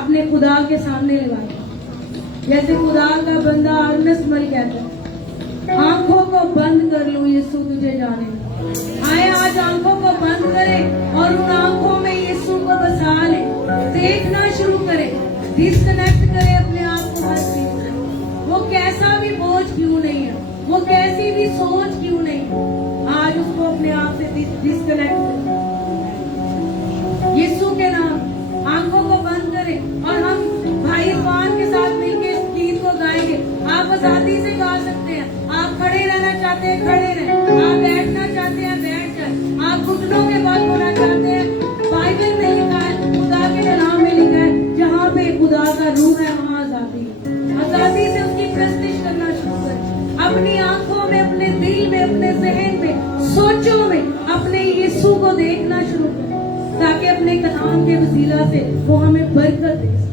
अपने खुदा के सामने लगाए। जैसे खुदा का बंदा अर्नस्ट मल कहता है, आंखों को बंद कर लो यीशु तुझे जाने। आए आज आंखों को बंद करें और उन आंखों में यीशु को बसा ले, देखना शुरू करें, डिस्कनेक्ट करें अपने आप को हर चीज से। वो कैसा भी बोझ क्यों नहीं है, वो कैसी भी सोच क्यों नहीं है, आज उसको अपने आप से डिस्कनेक्ट करें यीशु के नाम। आंखों को बंद करें और हम भाई इरफान के साथ मिलकर इस गीत को गाएंगे। आप आजादी से गा सकते हैं, आप खड़े रहना चाहते हैं खड़े रहें, आप बैठना चाहते हैं बैठ जाए, आप घुटनों के बल होना चाहते हैं। बाइबल में लिखा है, खुदा के कलाम में लिखा है, जहाँ पे खुदा का रूह है वहाँ आजादी है। आजादी से उसकी प्रस्तिश करना शुरू करें, अपनी आंखों में, अपने दिल में, अपने जहन में, सोचों में अपने यीशु को देखना शुरू करें, ताकि अपने कलाम के वसीला से वो हमें बरकत दे सके।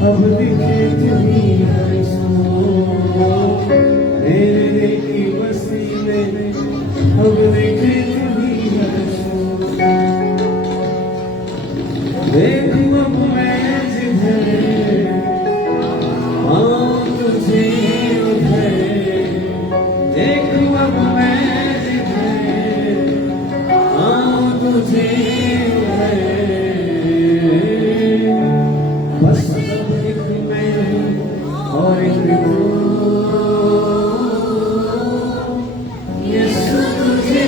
अब दिखे तुम्हीं मेरे दिल की बस्ती में, अब दिखे तुम्हीं देखूं अब मैं जिधर आऊं तुझे उधर, देखूं अब मैं जिधर आऊं तुझे उधर, बस और यीशु तुझे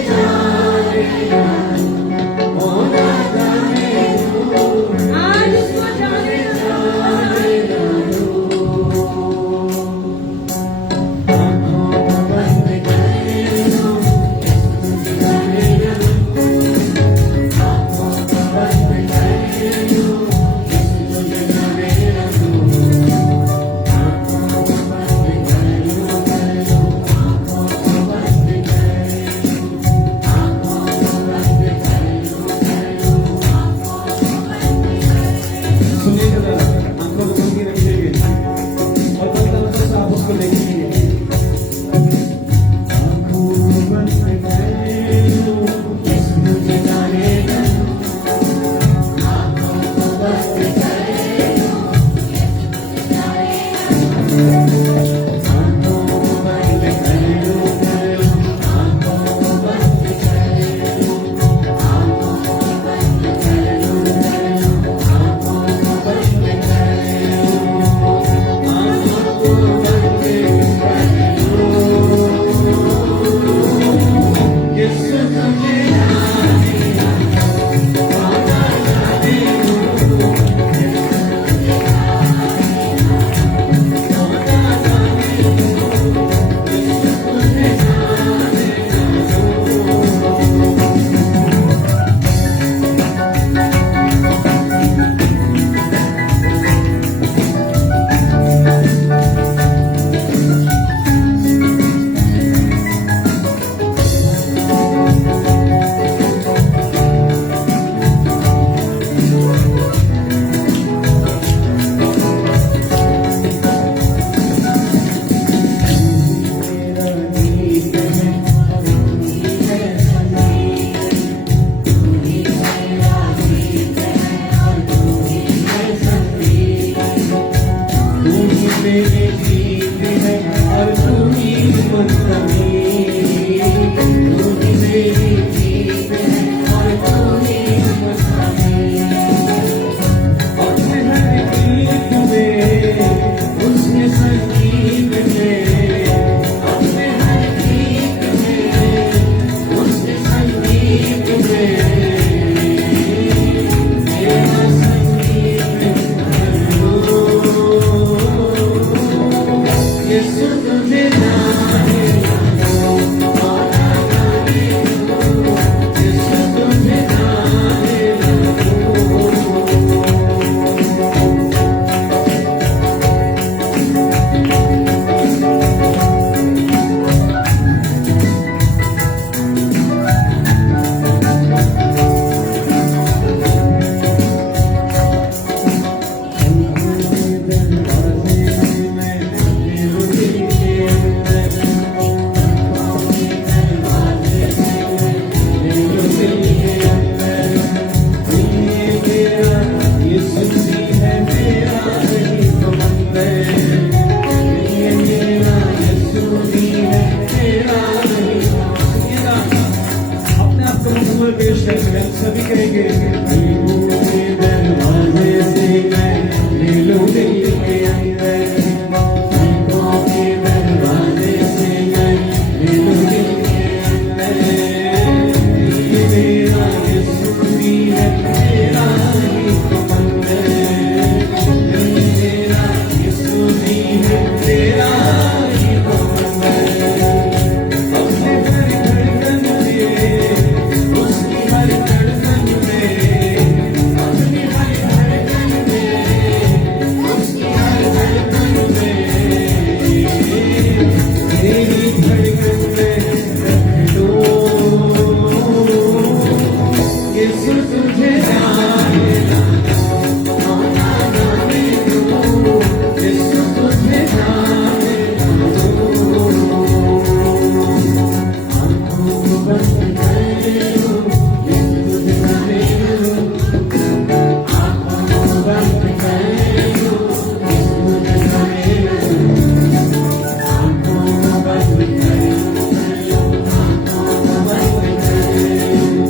दिलों के दरवाजे से मैं ले लूं दिल के अंदर, दिलों के दरवाजे से मैं ले लूं दिल के अंदर। ये मेरा यीशु भी है, तेरा ही समंदर। ये मेरा यीशु भी है, तेरा ही समंदर। अपने हर धड़कन में, उसकी हर धड़कन में, अपनी हर धड़कन में, उसकी हर धड़कन में, मेरी धड़कन में रख लो। यीशु तुझे जानेगा, मौला जाने दो। यीशु तुझे जानेगा, आँखों को बंद कर लो, यीशु तुझे जानेगा। आँखों को बंद कर लो, यीशु तुझे जानेगा। आँखों को बंद कर लो, आँखों को बंद कर लो,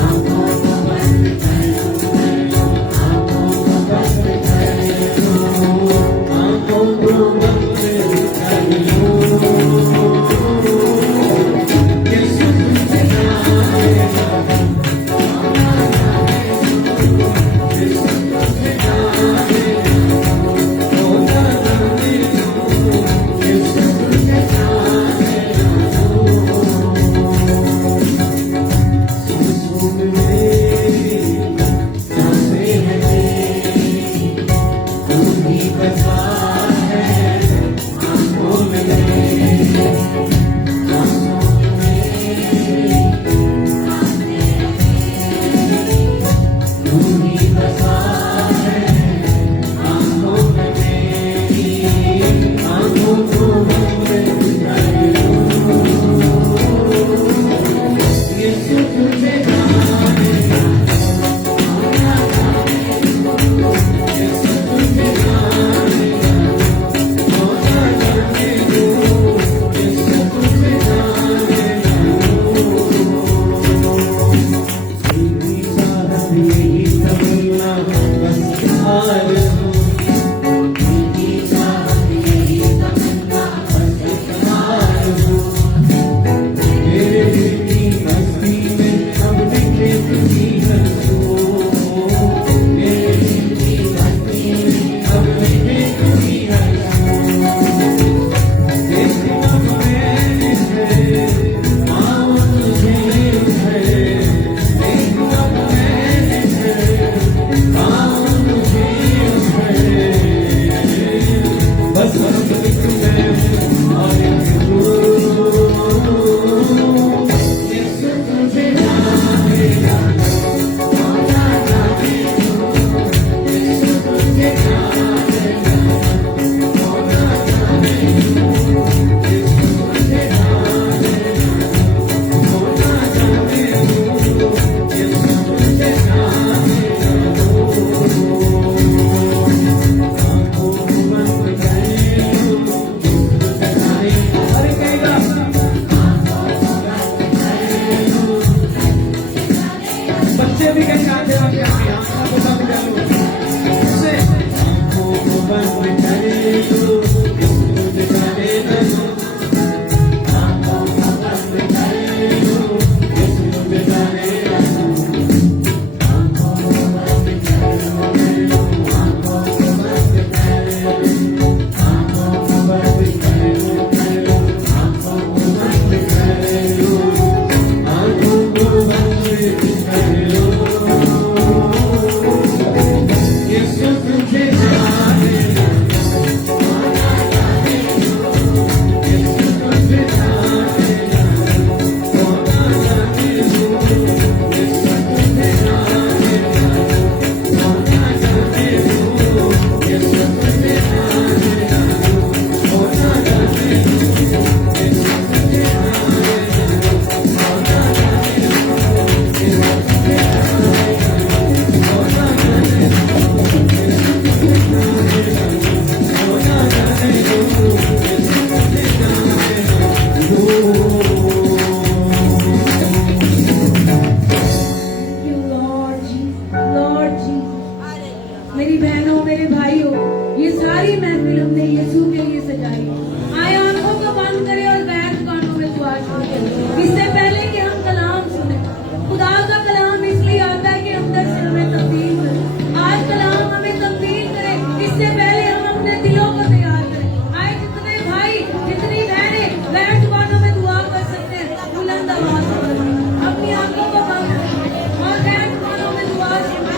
आँखों को बंद कर लो, आँखों को बंद कर लो, आँखों को बंद कर लो। यीशु तुझे जानेगा, मौला जाने दो। यीशु तुझे जानेगा, मौला जाने दो। यीशु तुझे जानेगा। सुन मेरी सांसें हैं तेरी, तू ही बसा है आँखों में मेरी, सांसों में मेरी, तू ही बसा है आँखों में मेरी। आँखों को बंद कर लो, यीशु तुझे जानेगा, मौला जाने दो। यीशु तुझे जानेगा, मौला जाने दो। यीशु तुझे जानेगा। तेरी चाहत यही तमन्ना बस आरज़ू, तेरी चाहत यही तमन्ना बस आरज़ू। मेरे दिल की बस्ती में अब दिखे तुझी हंसू, मेरे दिल की बस्ती में अब दिखे तुझी हंसू। देखना मैंने है, आओ तुझे है, देखना मैंने है, आओ तुझे है। बस एक मैं और एक तू। यीशु तुझे जानेगा, मौला जाने दो। यीशु तुझे जानेगा, मौला जाने दो। यीशु तुझे जानेगा, मौला जाने दो। यीशु तुझे जानेगा। आँखों को बंद कर लो, तुझे जानेगा। अरे कहेगा बच्चे भी कहीं आते हैं आपके आँखों को बंद कर लो। उससे आँखों को बंद कर लो, यीशु तुझे जानेगा। आँखों को बंद कर लो, यीशु तुझे जानेगा। आँखों को बंद कर लो, आँखों को बंद कर लो, आँखों को बंद कर लो, आँखों को बंद कर लो, आँखों को बंद कर लो। बहनों, मेरे भाइयों, ये सारी महफिल हमने यीशु के लिए सजाई। आए आंखों को बंद करें और बैठ कानों में दुआ सुने। इससे पहले कि हम कलाम सुने, खुदा का कलाम इसलिए आता है कि अंदर से हमें तब्दील करे। आज कलाम हमें तब्दील करे, इससे पहले हम अपने दिलों को तैयार करें। आए जितने भाई, जितनी बहनें बैठ कानों में दुआ कर सकते हैं, बुलंद आवाज से अपनी आंखों को बंद करें और बैठ कानों में दुआ सुने।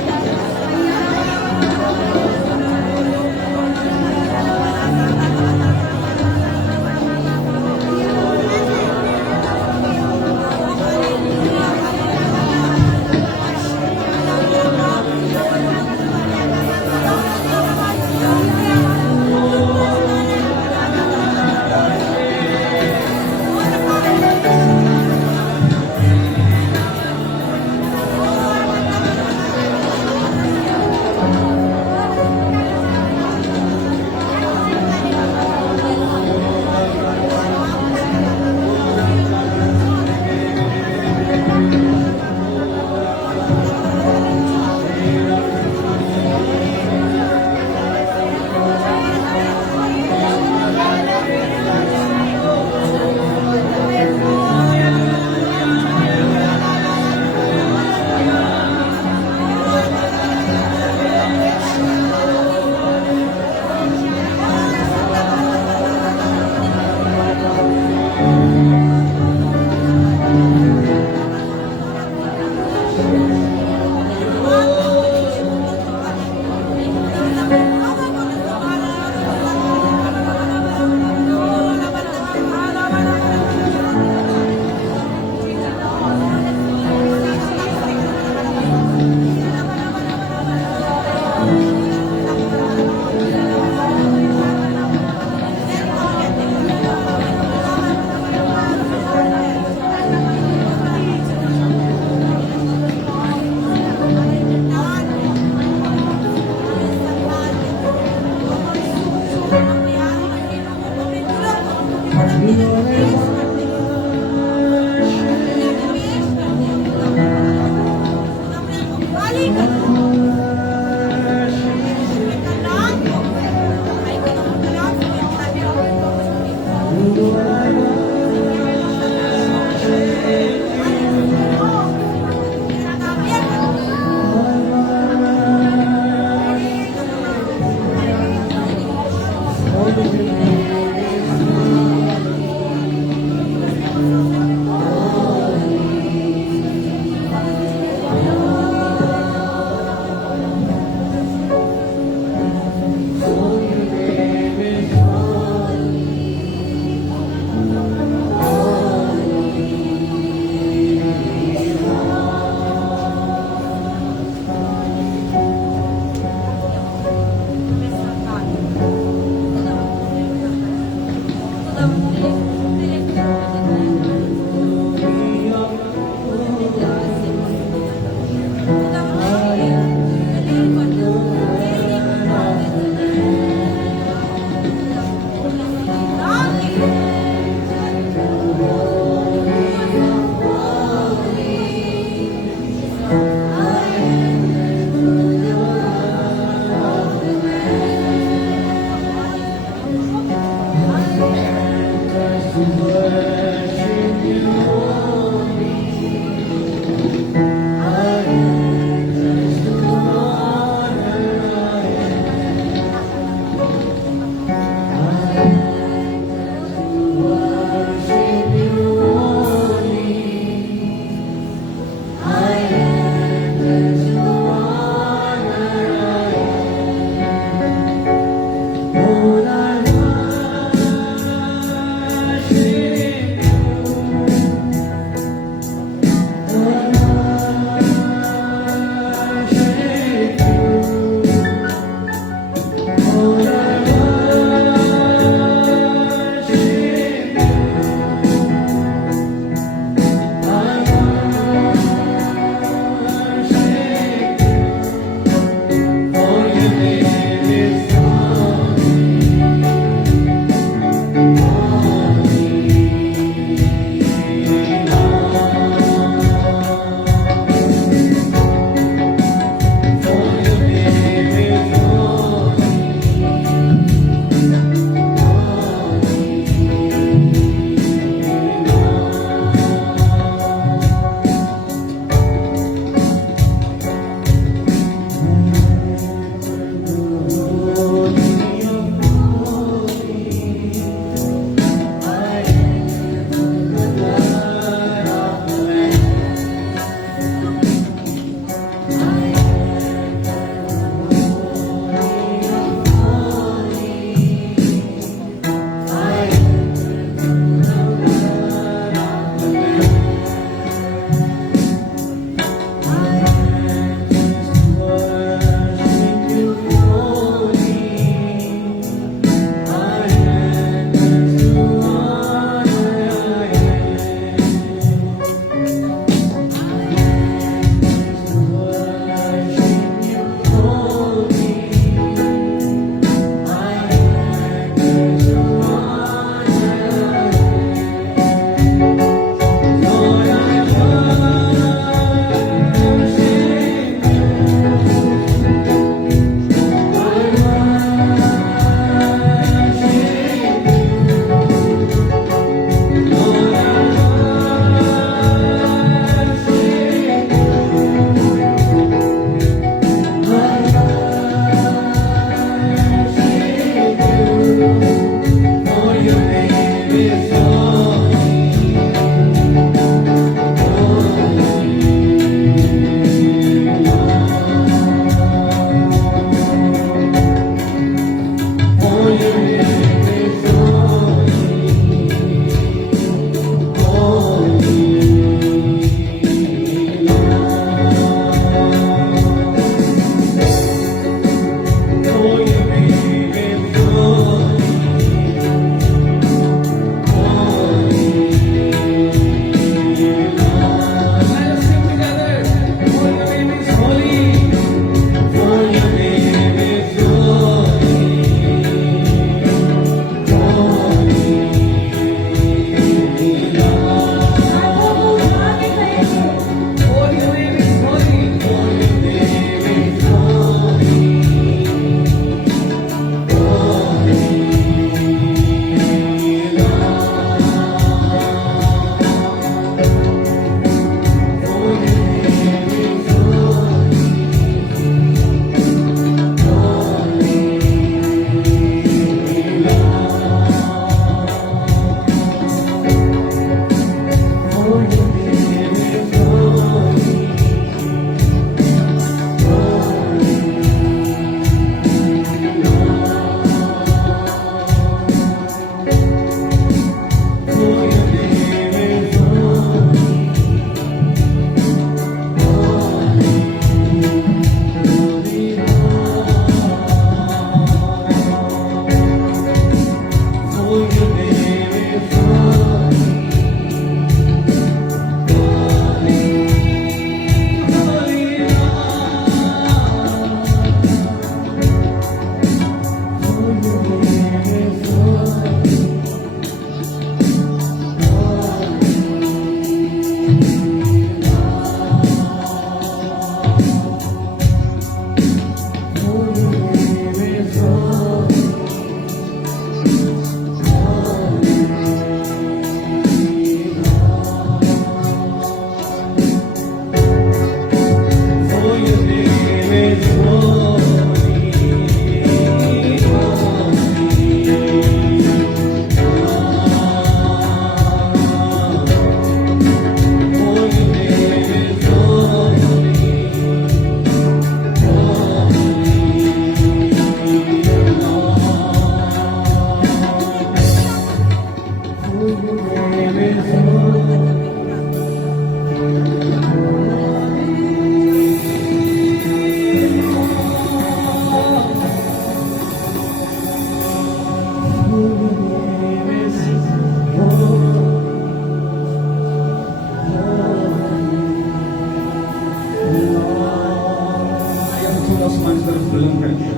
आसमान की तरफ बुलंद करके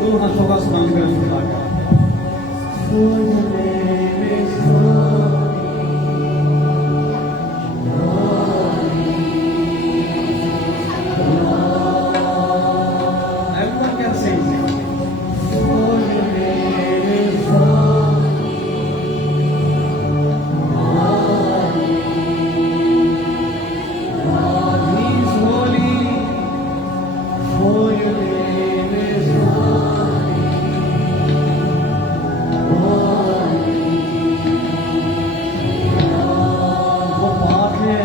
दोनों हाथों का आसमान की तरफ उठाकर everyone can sing. He's holy, for your name is वो पाक है,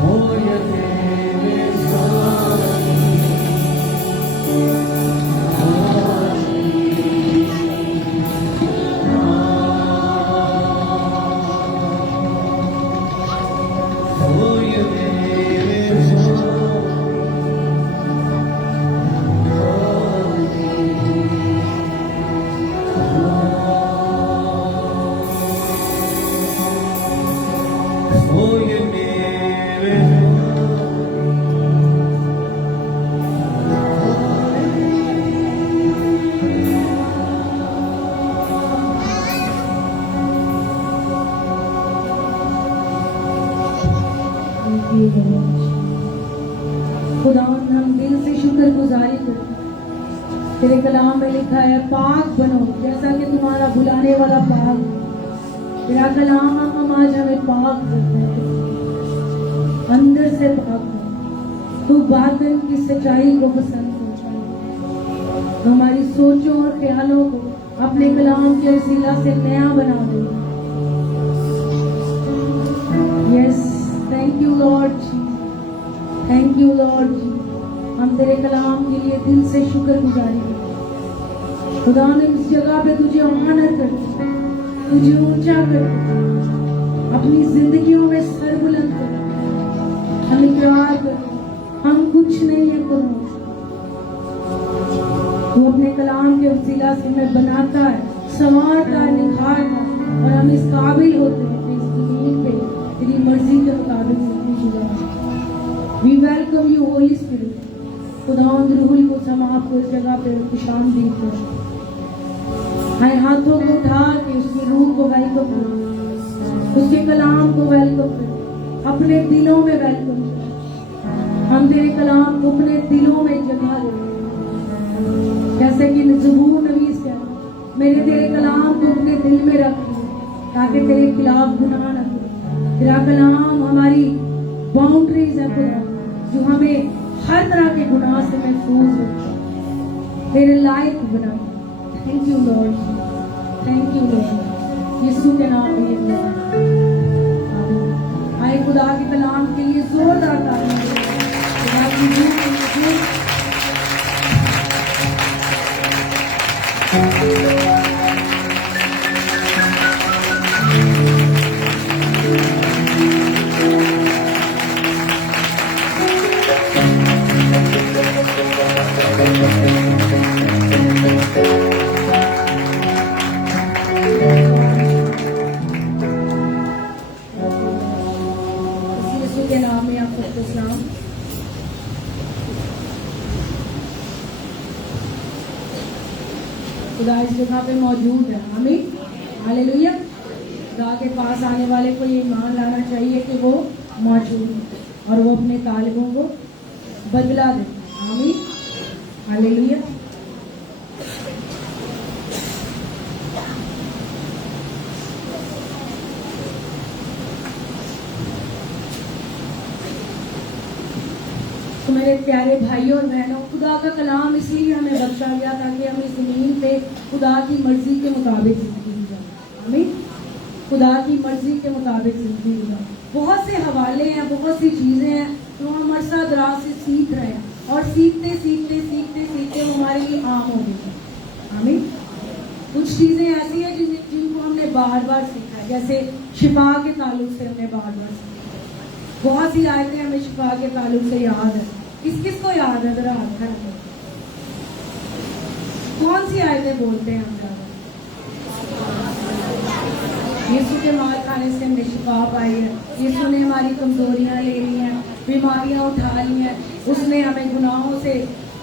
for your name is for your name is for your name is खुदा हम दिल से शुक्रगुजारी करते हैं। तेरे कलाम में लिखा है पाक बनो जैसा कि तुम्हारा बुलाने वाला पाक। तेरा कलाम हम आज हमें पाक करते हैं, अंदर से पाक कर। तू बातन की सच्चाई को पसंद करता है। हमारी सोचों और ख्यालों को अपने कलाम के वसीला से नया बना दे। Yes, thank you Lord ji, thank you Lord ji. हम तेरे कलाम के लिए दिल से शुक्रगुजारी करते हैं। खुदा ने इस जगह पे तुझे ऑनर करते, तुझे ऊंचा करते, अपनी जिंदगियों में सर बुलंद कर, हमें प्यार कर। हम कुछ नहीं है खुदा, तू अपने कलाम के वसीला से हमें बनाता है, संवारता है, निखारता है, और हम इस काबिल होते हैं कि इस जमीन पे तेरी मर्जी के मुताबिक जिंदगी गुजारें। We welcome you Holy Spirit. खुदावंद रूहुल को हम आपको इस जगह पे खुशामदीद करें। आए हाथों को उठा के उसकी रूह को वेलकम करें, उसके कलाम को वेलकम करें, अपने दिलों में वेलकम करें। हम तेरे कलाम को अपने दिलों में जगह दें, जैसे कि ज़बूर नवीस कहता है, मेरे तेरे कलाम को अपने दिल में रख ताकि तेरे खिलाफ गुनाह न करें। तेरा कलाम हमारी बाउंड्रीज है खुदा, जो हमें हर तरह के गुनाह से महफूज रखे, तेरे लायक बनाए। Thank you Lord, thank you Lord. Yeshu के नाम में ये दुआ है। आमीन। आए खुदा के कलाम के लिए जोरदार तालियां दें। खुदा की रूह के लिए यीशु के नाम में आप सबको सलाम। खुदा इस जगह पे मौजूद है। आमीन, हालेलुया। खुदा के पास आने वाले को ये ईमान लाना चाहिए कि वो मौजूद है और वो अपने तालिबों को बदला देता है। आमीन, हालेलुया। तो मेरे प्यारे भाइयों और बहनों, खुदा का कलाम इसलिए हमें बख्शा गया ताकि हम इस जमीन पे खुदा की मर्जी के मुताबिक जिंदगी गुजारें। आमीन, खुदा की मर्जी के मुताबिक जिंदगी गुजारें। बहुत से हवाले हैं, बहुत सी चीजें हैं जो हम अरसा दराज से सीख रहे हैं, और सीखते सीखते सीखते सीखते वो हमारे लिए आम हो गई है। आमीन। कुछ चीजें ऐसी हैं जिनको हमने बार बार सीखा है, जैसे शिफा के ताल्लुक से हमने बार बार सीखा। बहुत सी आयतें हमें शिफा के ताल्लुक से याद है। किस किस को याद है? जरा हाथ खड़ा करो। कौन सी आयतें बोलते हैं हम ज्यादा? यीशु के मार खाने से हमें शिफा पाई है, यीशु ने हमारी कमजोरियां ले ली हैं, बीमारियां उठा ली हैं, उसने हमें गुनाहों से,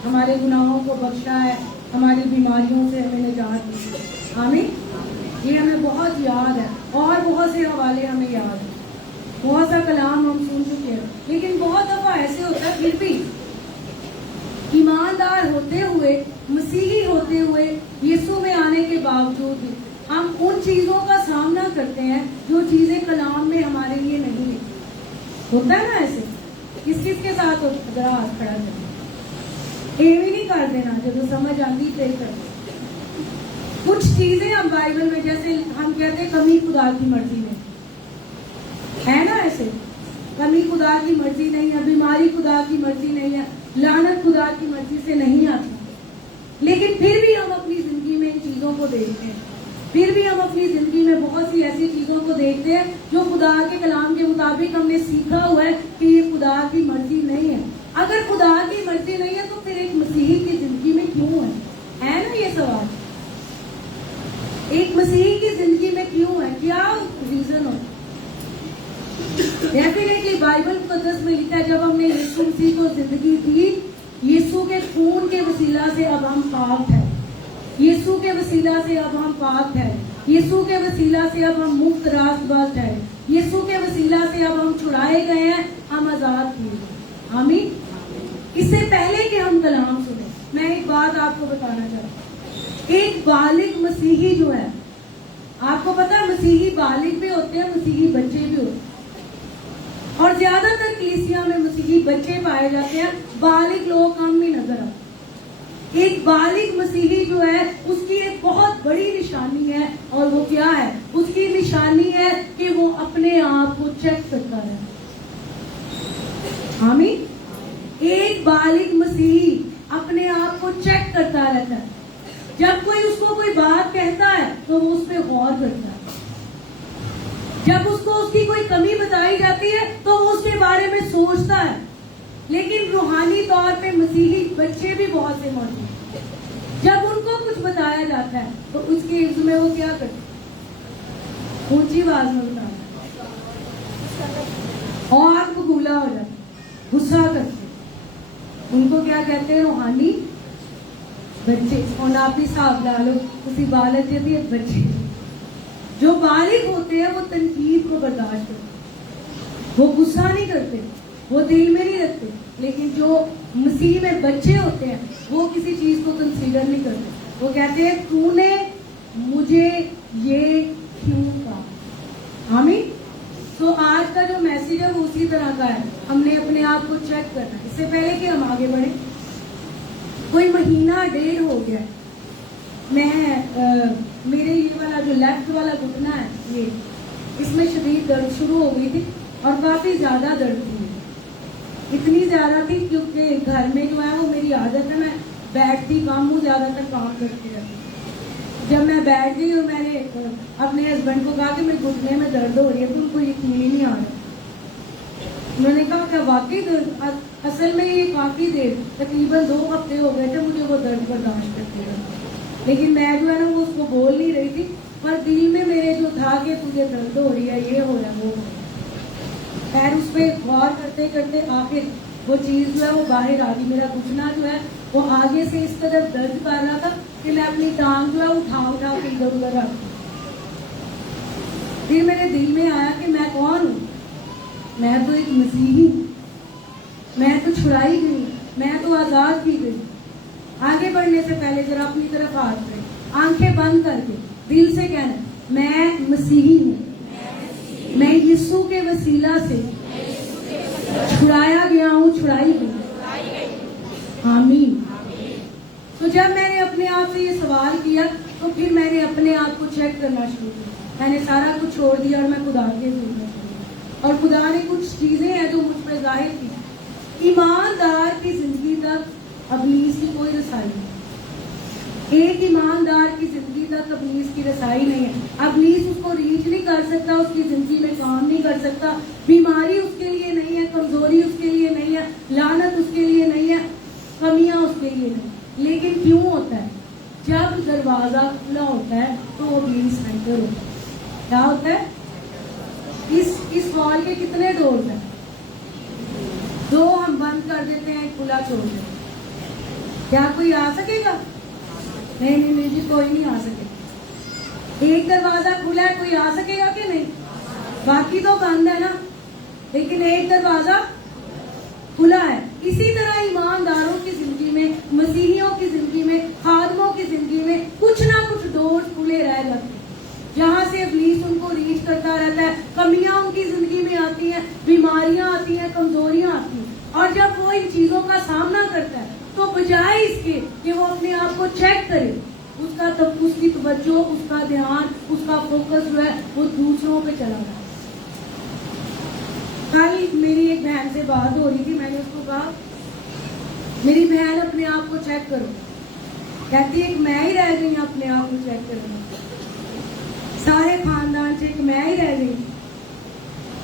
हमारे गुनाहों को बख्शा है, हमारी बीमारियों से हमें निजात दी है। आमीन। ये हमें बहुत याद है और बहुत से हवाले हमें याद है, बहुत सा कलाम हम सुन चुके हैं। लेकिन बहुत दफा ऐसे होता है फिर भी ईमानदार होते हुए, मसीही होते हुए, यीशु में आने के बावजूद भी हम उन चीजों का सामना करते हैं जो चीजें कलाम में हमारे लिए नहीं है। होता है ना ऐसे? किस किस के साथ जरा हाथ खड़ा करें, ये भी नहीं कर देना जो समझ आती है कर। कुछ चीजें हम बाइबल में, जैसे हम कहते हैं कमी खुदा की मर्जी में है ना, ऐसे कमी खुदा की मर्जी नहीं है, बीमारी खुदा की मर्जी नहीं है, लानत खुदा की मर्जी से नहीं आती। लेकिन फिर भी हम अपनी जिंदगी में इन चीजों को देखते हैं, फिर भी हम अपनी जिंदगी में बहुत सी ऐसी चीजों को देखते हैं जो खुदा के कलाम के मुताबिक हमने सीखा हुआ है कि ये खुदा की मर्जी नहीं है। अगर खुदा की मर्जी नहीं है तो फिर एक मसीही की जिंदगी में क्यों है ना ये सवाल। एक मसीही की जिंदगी में क्यों है, क्या रीजन हो? डेफिनेटली बाइबल मुकद्दस में लिखा है, जब हमने यीशु मसीह को जिंदगी दी, यीशु के खून के वसीला से अब हम पाक हैं, यीशु के वसीला से अब हम पाक हैं, यीशु के वसीला से अब हम मुक्त रास्तबाज हैं, यीशु के वसीला से अब हम छुड़ाए गए हैं, हम आजाद किए। आमीन। इससे पहले कि हम कलाम सुने, मैं एक बात आपको बताना चाहती हूँ। एक बालिग मसीही जो है, आपको पता है मसीही बालिग भी होते हैं, मसीही बच्चे भी होते हैं, और ज्यादातर कलीसिया में मसीही बच्चे पाए जाते हैं, बालिग लोग कम ही नजर आते। एक बालिग मसीही जो है उसकी एक बहुत बड़ी निशानी है, और वो क्या है? उसकी निशानी है कि वो अपने आप को चेक करता है। आमीन। एक बालिग मसीही अपने आप को चेक करता रहता है। जब कोई उसको कोई बात कहता है तो वो उस पर गौर करता है, जब उसको उसकी कोई कमी बताई जाती है तो वो उसके बारे में सोचता है। लेकिन रूहानी तौर पे मसीही बच्चे भी बहुत से मौजूद हैं, जब उनको कुछ बताया जाता है तो उसके इल्म में वो क्या करते हैं? ऊंची आवाज में बताना और आग बबूला हो जाता, गुस्सा करते। उनको क्या कहते हैं? रूहानी बच्चे। और आप भी हिसाब डालो, उसी बालक भी एक बच्चे। जो बालिग होते हैं वो तनकीद को बर्दाश्त करते, वो गुस्सा नहीं करते, वो दिल में नहीं रखते। लेकिन जो मसीह में बच्चे होते हैं वो किसी चीज को कंसीडर नहीं करते। वो कहते हैं तूने मुझे ये क्यों कहा। आमीन। तो आज का जो मैसेज है वो उसी तरह का है, हमने अपने आप को चेक करना। इससे पहले कि हम आगे बढ़े, कोई महीना डेढ़ हो गया, मैं मेरे ये वाला जो लेफ्ट वाला घुटना है ये, इसमें शदीद दर्द शुरू हो गई थी और काफी ज्यादा दर्द थी। इतनी ज्यादा थी क्योंकि घर में जो है वो मेरी आदत है, मैं बैठती कम हूँ, ज्यादातर काम करती रहती। जब मैं बैठ गई और मैंने अपने हस्बैंड को कहा कि मेरे घुटने में दर्द हो रही है, तो उनको यकीन ही नहीं आ रहा। उन्होंने कहा क्या वाकई दर्द? असल में ये काफी देर, तकरीबन 2 हफ्ते हो गए थे मुझे वो दर्द बर्दाश्त करते रहा। लेकिन मैं जो है ना वो उसको बोल नहीं रही थी, पर दिल में मेरे जो था कि तुझे दर्द हो रही है, ये हो रहा है, वो हो रहा है। खैर उस पर गौर करते करते आखिर वो चीज जो है वो बाहर आ गई। मेरा घुटना जो है वो आगे से इस कदर दर्द कर रहा था कि मैं अपनी टांग जो है उठा के इधर उधर रख। फिर मेरे दिल में आया कि मैं कौन हूँ? मैं तो एक मसीही हूँ, मैं तो छुड़ाई गई, मैं तो आजाद की गई। आगे बढ़ने से पहले जरा अपनी तरफ हाथ करें, आंखें बंद करके दिल से कहना मैं मसीही हूँ, मैं यीशु के वसीला से छुड़ाया गया हूँ, छुड़ाई गई। आमीन। तो जब मैंने अपने आप से ये सवाल किया तो फिर मैंने अपने आप को चेक करना शुरू किया। मैंने सारा कुछ छोड़ दिया और मैं खुदा के ढूंढना शुरू किया। और खुदा ने कुछ चीजें हैं जो मुझ पर जाहिर की। ईमानदार की जिंदगी तक अबलीस की कोई रसाई नहीं। एक ईमानदार की जिंदगी तक अबलीस की रसाई नहीं है। अबलीस उसको रीच नहीं कर सकता, उसकी जिंदगी में काम नहीं कर सकता। बीमारी उसके लिए नहीं है, कमजोरी उसके लिए नहीं है, लानत उसके लिए नहीं है, कमियां उसके लिए नहीं। लेकिन क्यों होता है? जब दरवाजा खुला होता है तो अबलीस एंटर होता है। क्या होता है? इस हॉल के कितने डोर हैं? 2 हम बंद कर कर देते हैं, एक खुला छोड़ देते हैं। क्या कोई आ सकेगा? नहीं नहीं नहीं जी, कोई नहीं आ सकेगा। एक दरवाजा खुला है, कोई आ सकेगा कि नहीं? बाकी तो बंद है ना, लेकिन एक दरवाजा खुला है। इसी तरह ईमानदारों की जिंदगी में, मसीहियों की जिंदगी में, खादमों की जिंदगी में कुछ ना कुछ डोर खुले रह जाते हैं, जहाँ से इब्लीस उनको रीच करता रहता है। कमियां उनकी जिंदगी में आती हैं, बीमारियां आती हैं, कमजोरियां आती हैं, और जब वो इन चीजों का सामना करता है तो बजाय इसके कि वो अपने आप को चेक करे, उसकी तवज्जो, उसका ध्यान, उसका फोकस जो है वो दूसरों पे चला जाता है। कल मेरी एक बहन से बात हो रही थी, मैंने उसको कहा मेरी बहन अपने आप को चेक करो। कहती है मैं ही रह गई अपने आप को चेक करने, सारे खानदान से एक मैं ही रह गई,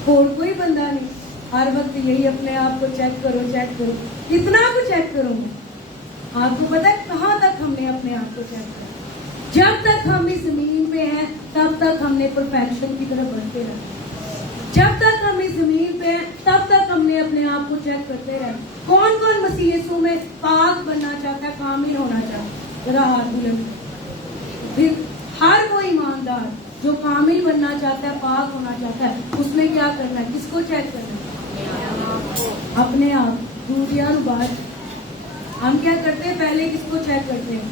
और कोई बंदा नहीं। हर वक्त यही अपने आप को चेक करो, चेक करो, इतना को चेक करो। आपको पता है कहाँ तक हमने अपने आप को चेक करा? जब तक हम इस जमीन पे हैं तब तक हमने परफेक्शन की तरफ बढ़ते रहे। जब तक हम इस जमीन पे हैं तब तक हमने अपने आप को चेक करते रहे। कौन कौन मसीह यीशु में पाक बनना चाहता है, कामिल होना चाहता है? जरा हाथ बुलंद। फिर हर वो ईमानदार जो कामिल बनना चाहता है, पाक होना चाहता है, उसने क्या करना है? किसको चेक करना है? अपने आप। दूसरा बात, हम क्या करते हैं? पहले किसको चेक करते हैं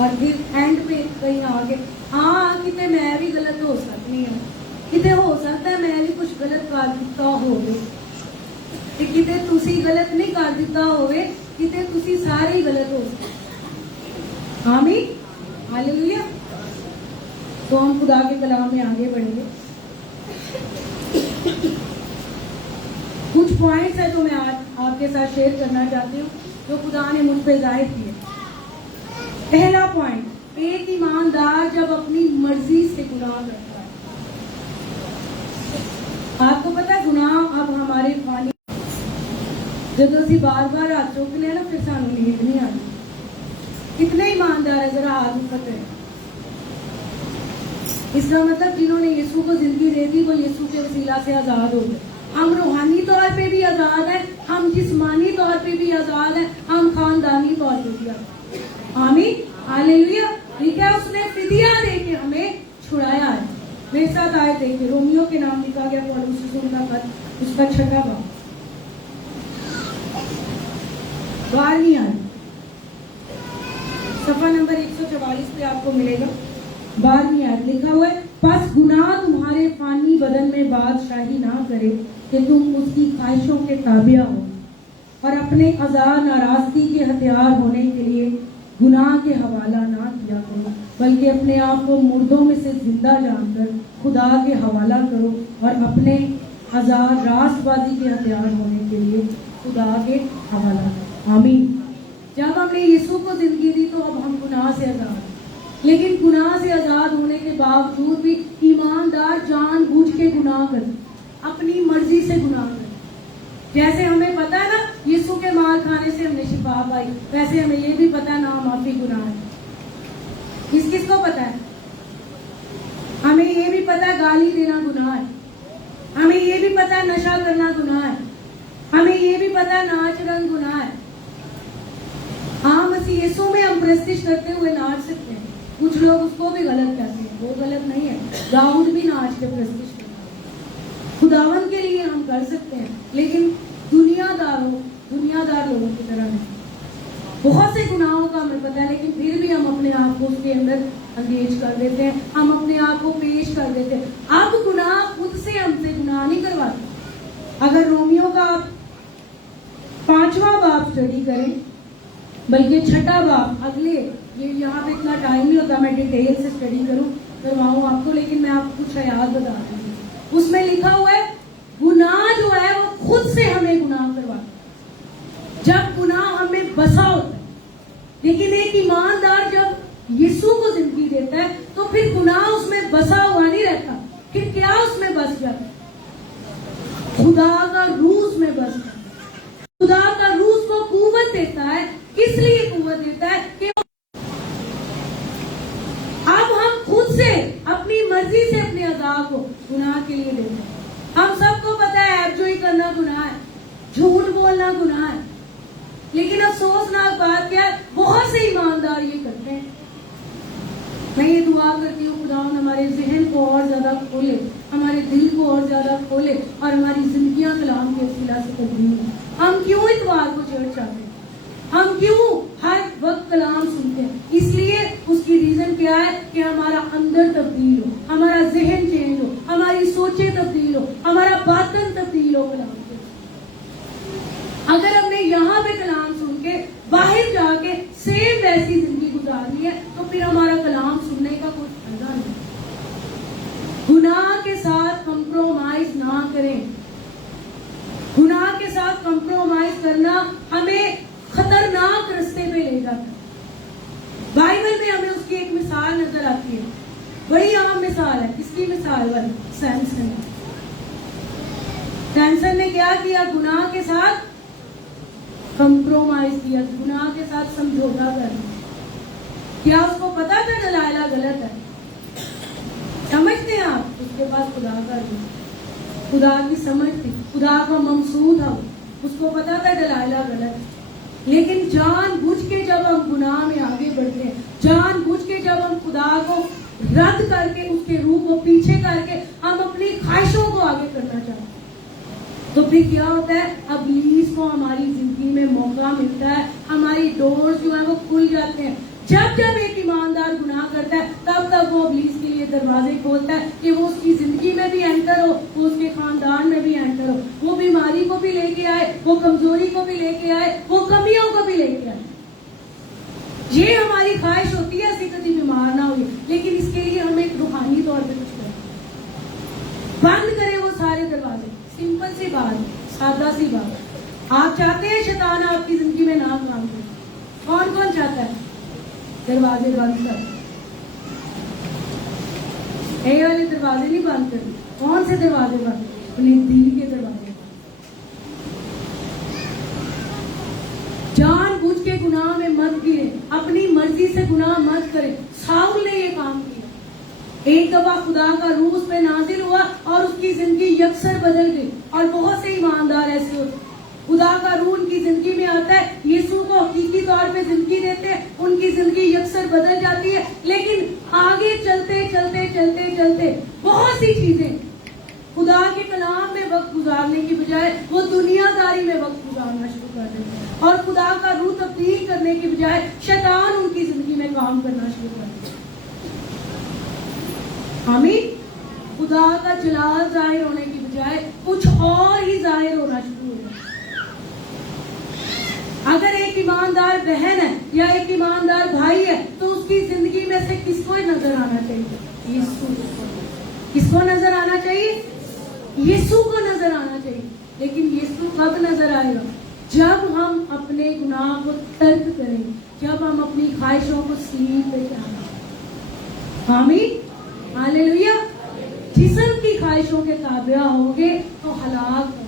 और फिर एंड पे कहीं आगे, हाँ कितने मैं भी गलत हो सकती हूँ, कितने हो सकता है मैं भी कुछ गलत कर दिता होवे, कितने तुसी गलत नहीं कर दिता होवे, कितने तुसी सारे ही गलत हो सकते। आमीन, हालेलुया। तो हम खुदा के कलाम में आगे बढ़ेंगे। कुछ पॉइंट्स है जो मैं आज आपके साथ शेयर करना चाहती हूँ, जो खुदा ने मुझ पे जाहिर किए। पहला पॉइंट, एक ईमानदार जब अपनी मर्जी से गुनाह करता है। आपको पता है गुनाह अब हमारे पानी जब ਅਸੀਂ बार-बार हाथ चुकने ना, फिर सानू नींद नहीं आती। कितने ईमानदार है, जरा हाथ ऊपर करें। इसका मतलब जिन्होंने यीशु को जिंदगी दे दी वो यीशु के वसीला से आजाद हो गए। हम रूहानी तौर पे भी आजाद हैं, हम जिस्मानी तौर पे भी आजाद हैं, हम खानदानी तौर पे भी आजाद हैं। आमीन, हालेलुया। ठीक है, उसने फिदिया दे के हमें छुड़ाया है। मेरे साथ आए देखिए, रोमियो के नाम लिखा गया पौलुस रसूल का खत, उसका 6वां बाब, 12वीं आयत, सफा नंबर 144 पे आपको मिलेगा। 12वीं आयत लिखा हुआ है, बस गुनाह तुम्हारे फानी बदन में बादशाही ना करे कि तुम उसकी ख्वाहिशों के ताबिया हो, और अपने अज़ार नाराजगी के हथियार होने के लिए गुनाह के हवाला ना किया करो, बल्कि अपने आप को मुर्दों में से जिंदा जानकर खुदा के हवाला करो, और अपने अज़ार रास्तबाजी के हथियार होने के लिए खुदा के हवाला करो। आमीन। जब हमने यीशु को जिंदगी दी तो अब हम गुनाह से आजाद हैं, लेकिन गुनाह से आजाद होने के बावजूद भी ईमानदार जानबूझ के गुनाह करते, अपनी मर्जी से गुनाह करते। जैसे हमें पता है ना यीशु के मार खाने से हमने शिफा पाई, वैसे हमें ये भी पता है ना माफी गुनाह है। किस किस को पता है? हमें ये भी पता है गाली देना गुनाह है, हमें ये भी पता है नशा करना गुनाह है, हमें ये भी पता है नाच रंग गुनाह है। हाँ, मसीह यीशु में हम प्रस्तिश करते हुए नाच सकते हैं। कुछ लोग उसको भी गलत कहते हैं, वो गलत नहीं है। दाऊद भी नाच के प्रस्तिश करता है, खुदावन के लिए हम कर सकते हैं, लेकिन दुनियादार लोगों की तरह नहीं। बहुत से गुनाहों का हमें पता है, लेकिन फिर भी हम अपने आप को उसके अंदर अंगेज कर देते हैं, हम अपने आप को पेश कर देते हैं। अब गुनाह खुद से हमसे गुनाह नहीं करवाते। अगर रोमियो का 5वां बाब स्टडी करें, बल्कि 6वां बाब, अगले ये यहाँ पे इतना टाइम नहीं होता मैं डिटेल से स्टडी करवाऊँ आपको, लेकिन मैं आपको कुछ याद बता रही हूँ। उसमें लिखा हुआ है गुनाह जो है वो खुद से हमें गुनाह करवाता है, जब गुनाह हमें बसा होता है। लेकिन एक ईमानदार जब यीशु को जिंदगी देता है तो फिर गुनाह उसमें बसा हुआ नहीं रहता, फिर क्या उसमें बस जाता है? खुदा का रूह उसमें बस जाता है। खुदा का रूह उसको कुव्वत देता है। किस लिए कुव्वत देता है? कि अब हम खुद से अपनी मर्जी से अपने अज़ा को गुनाह के लिए देते हैं। हम सबको पता है ऐबजोई करना गुनाह है, झूठ बोलना बार ये करते हैं। मैं ये दुआ करती हूँ खुदा हमारे जहन को और ज्यादा खोले, हमारे दिल को और ज्यादा खोले और हमारी जिंदगियां कलाम के वसीला से तब्दील हों। हम क्यों इतवार को चर्च आते हैं? हम क्यों हर वक्त कलाम सुनते हैं? इसलिए उसकी रीजन क्या है कि हमारा अंदर तब्दील हो, हमारा जहन चेंज हो, हमारी सोचें तब्दील हो, हमारा बातन तब्दील हो कलाम के। अगर हमने यहाँ पे कलाम सुन के बाहर जाके सेम वैसी जिंदगी गुजारनी है तो फिर हमारा कलाम सुनने का कोई फायदा नहीं। गुनाह के साथ कंप्रोमाइज ना करें। गुनाह के साथ कंप्रोमाइज करना हमें खतरनाक रास्ते पे ले जाता है। बाइबल में हमें उसकी एक मिसाल नजर आती है, बड़ी आम मिसाल है। इसकी मिसाल वाली सैमसन ने क्या किया? गुनाह के साथ कंप्रोमाइज किया, गुनाह के साथ समझौता कर लिया। क्या उसको पता था दलाइला गलत है? समझते हैं आप? उसके पास खुदा का रूह, खुदा की समझ थी, खुदा का ममसूद था, उसको पता था दलाइला गलत है। लेकिन जानबूझ के जब हम गुनाह में आगे बढ़ते हैं, जानबूझ के जब हम खुदा को रद्द करके उसके रूह को पीछे करके हम अपनी ख्वाहिशों को आगे करना चाहते हैं, तो फिर क्या होता है? इब्लीस को हमारी जिंदगी में मौका मिलता है, हमारी डोर्स जो है वो खुल जाते हैं। जब जब एक ईमानदार गुनाह करता है तब तब वो इब्लीस के लिए दरवाजे खोलता है कि वो उसकी जिंदगी में भी एंटर हो, वो उसके खानदान में भी एंटर हो, वो बीमारी को भी लेके आए, वो कमजोरी को भी लेके आए, वो कमियों को भी लेके आए। ये हमारी ख्वाहिश होती है ऐसी कभी बीमार ना हुई, लेकिन इसके लिए हमें एक रूहानी तौर पर कुछ करें। बंद करें वो सारे दरवाजे। सिंपल सी बात, सादा सी बात। आप चाहते हैं शैतान आपकी जिंदगी में ना काम करे? कौन कौन चाहता है? दरवाजे बंद कर। ये वाले दरवाजे नहीं बंद करने। कौन से दरवाजे बंद? अपने दिल के दरवाजे। जानबूझ के गुनाह में मत गिरे, अपनी मर्जी से गुनाह मत करें। साउल ने ये काम किया। एक दफा खुदा का रूह उस पे नाजिल हुआ और उसकी जिंदगी यकसर बदल गई। और बहुत से ईमानदार ऐसे होते, खुदा का रूह उनकी जिंदगी में आता है, यीशु को हकीकी तौर पे जिंदगी देते हैं, उनकी जिंदगी यकसर बदल जाती है। लेकिन आगे चलते चलते चलते चलते बहुत सी चीजें खुदा के कलाम में वक्त गुजारने की बजाय वो दुनियादारी में वक्त गुजारना शुरू कर देते हैं, और खुदा का रूह तब्दील करने की बजाय शैतान उनकी जिंदगी में काम करना शुरू कर देते हैं। आमीन। खुदा का जलाल जाहिर होने की बजाय कुछ और ही जाहिर होना शुरू हो जाता है। अगर एक ईमानदार बहन है या एक ईमानदार भाई है तो उसकी जिंदगी में से किसको नजर आना चाहिए? यीशु। किसको नजर आना चाहिए? यीशु को नजर आना चाहिए। लेकिन यीशु कब नजर आएगा? जब हम अपने गुनाह को तर्क करेंगे, जब हम अपनी ख्वाहिशों को सीध पे चढ़ाएंगे। आमीन, हालेलुया। जिस्म की ख्वाहिशों के ताबिया होंगे तो हलाक होंगे।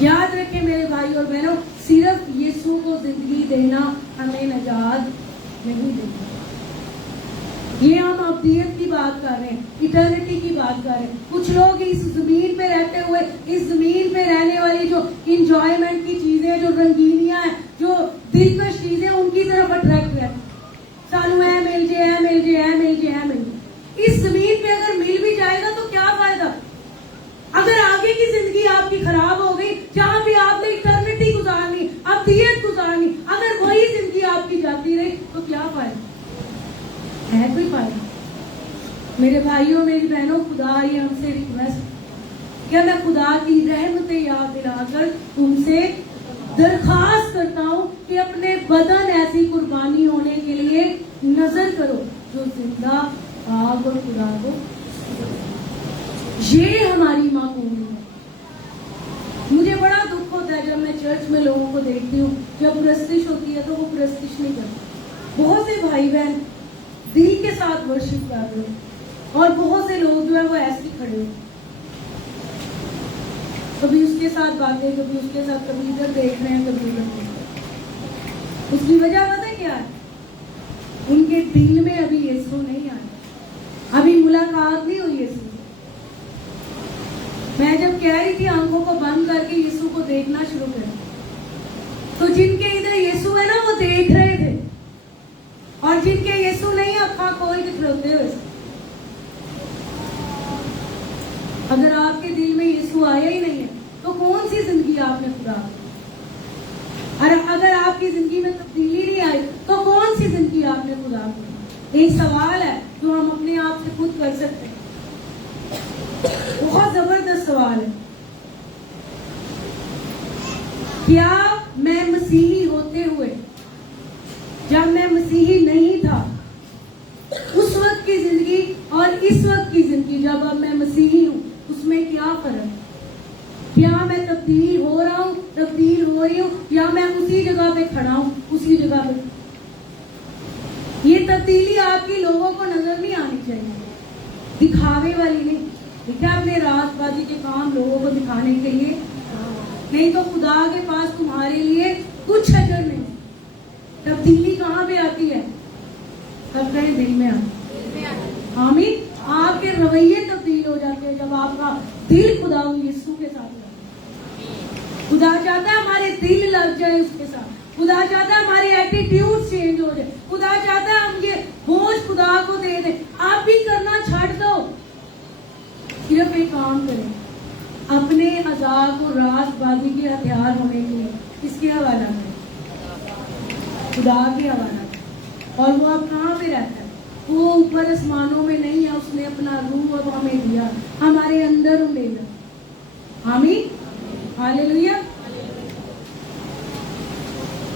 याद रखें मेरे भाई और बहनों, सिर्फ यीशु को जिंदगी देना हमें निजात नहीं देता। ये हम अब्दियत की बात कर रहे हैं, इटर्निटी की बात कर रहे हैं। कुछ लोग इस जमीन पे रहते हुए, इस जमीन पे रहने वाली जो इंजॉयमेंट की चीजें, जो रंगीनियां हैं, जो दिलकश चीजें, उनकी तरफ अट्रैक्ट रहते हैं। सानू है मिल जे, है मिल जे, है मिल जे, है मिल जे। इस जमीन पे अगर मिल भी जाएगा तो क्या फायदा? अगर आगे की जिंदगी आपकी खराब हो गई, जहां भी आपने इटर्निटी गुजारनी, अब्दियत गुजारनी, अगर वही जिंदगी आपकी जाती रही तो क्या फायदा है? कोई फायदा? मेरे भाइयों, मेरी बहनों, खुदा ये हमसे रिक्वेस्ट, क्या मैं खुदा की रहमतें याद दिलाकर तुमसे दरखास्त करता हूं कि अपने बदन ऐसी कुर्बानी होने के लिए नजर करो जो जिंदा आग और खुदा को। ये हमारी माकूमी है। मुझे बड़ा दुख होता है जब मैं चर्च में लोगों को देखती हूँ, जब प्रस्तिश होती है तो वो प्रस्तिश नहीं करते। बहुत से भाई बहन दिल के साथ वर्शिप कर रहे हैं और बहुत से लोग जो है वो ऐसे खड़े हैं, कभी उसके साथ बातें, कभी उसके साथ, कभी इधर देख रहे हैं, कभी उधर देख रहे हैं। उसकी वजह पता है क्या है? उनके दिल में अभी यीशु नहीं आया, अभी मुलाकात नहीं हुई यीशु से। मैं जब कह रही थी आंखों को बंद करके यीशु को देखना शुरू करें, तो जिनके इधर यीशु है ना, वो देख रहे जिनके यीशु नहीं अखा खोल के खड़ोते हुए। अगर आपके दिल में यीशु आया ही नहीं है तो कौन सी जिंदगी आपने खुदा की? और अगर आपकी जिंदगी में तब्दीली नहीं आई तो कौन सी जिंदगी आपने खुदा की? एक सवाल है जो हम अपने आप से खुद कर सकते हैं। बहुत जबरदस्त सवाल है। क्या मैं मसीही होते हुए, जब मैं मसीही नहीं था, उस वक्त की जिंदगी और इस वक्त की जिंदगी जब अब मैं मसीही हूं, उसमें क्या फर्क है? क्या मैं तब्दील हो रहा हूं, तब्दील हो रही हूं, या मैं उसी जगह पे खड़ा हूं, उसी जगह पे? ये तब्दीली आपकी लोगों को नजर नहीं आनी चाहिए, दिखावे वाली नहीं। देखिए, अपने राजबाजी के काम लोगों को दिखाने के लिए नहीं, तो खुदा के पास तुम्हारे लिए कुछ अजर नहीं। तब्दीली कहाँ पे आती है? सब कहीं दिल में आती है। आमीन। आपके रवैये तब्दील हो जाते हैं जब आपका दिल खुदा यीशु के साथ लगता है। खुदा चाहता है हमारे दिल लग जाए उसके साथ। खुदा चाहता है हमारे एटीट्यूड चेंज हो जाए। खुदा चाहता है हम ये बोझ खुदा को दे दे। आप भी करना छाड़ दो, सिर्फ एक काम करें, अपने अजाब और राजबाजी के हथियार होने के लिए किसके हवाला करें? खुदा के हवाला करें। और वो अब कहाँ पे रहता है? वो ऊपर आसमानों में नहीं है, उसने अपना रूह अब हमें दिया, हमारे अंदर उड़ेगा। आमीन, हालेलुया।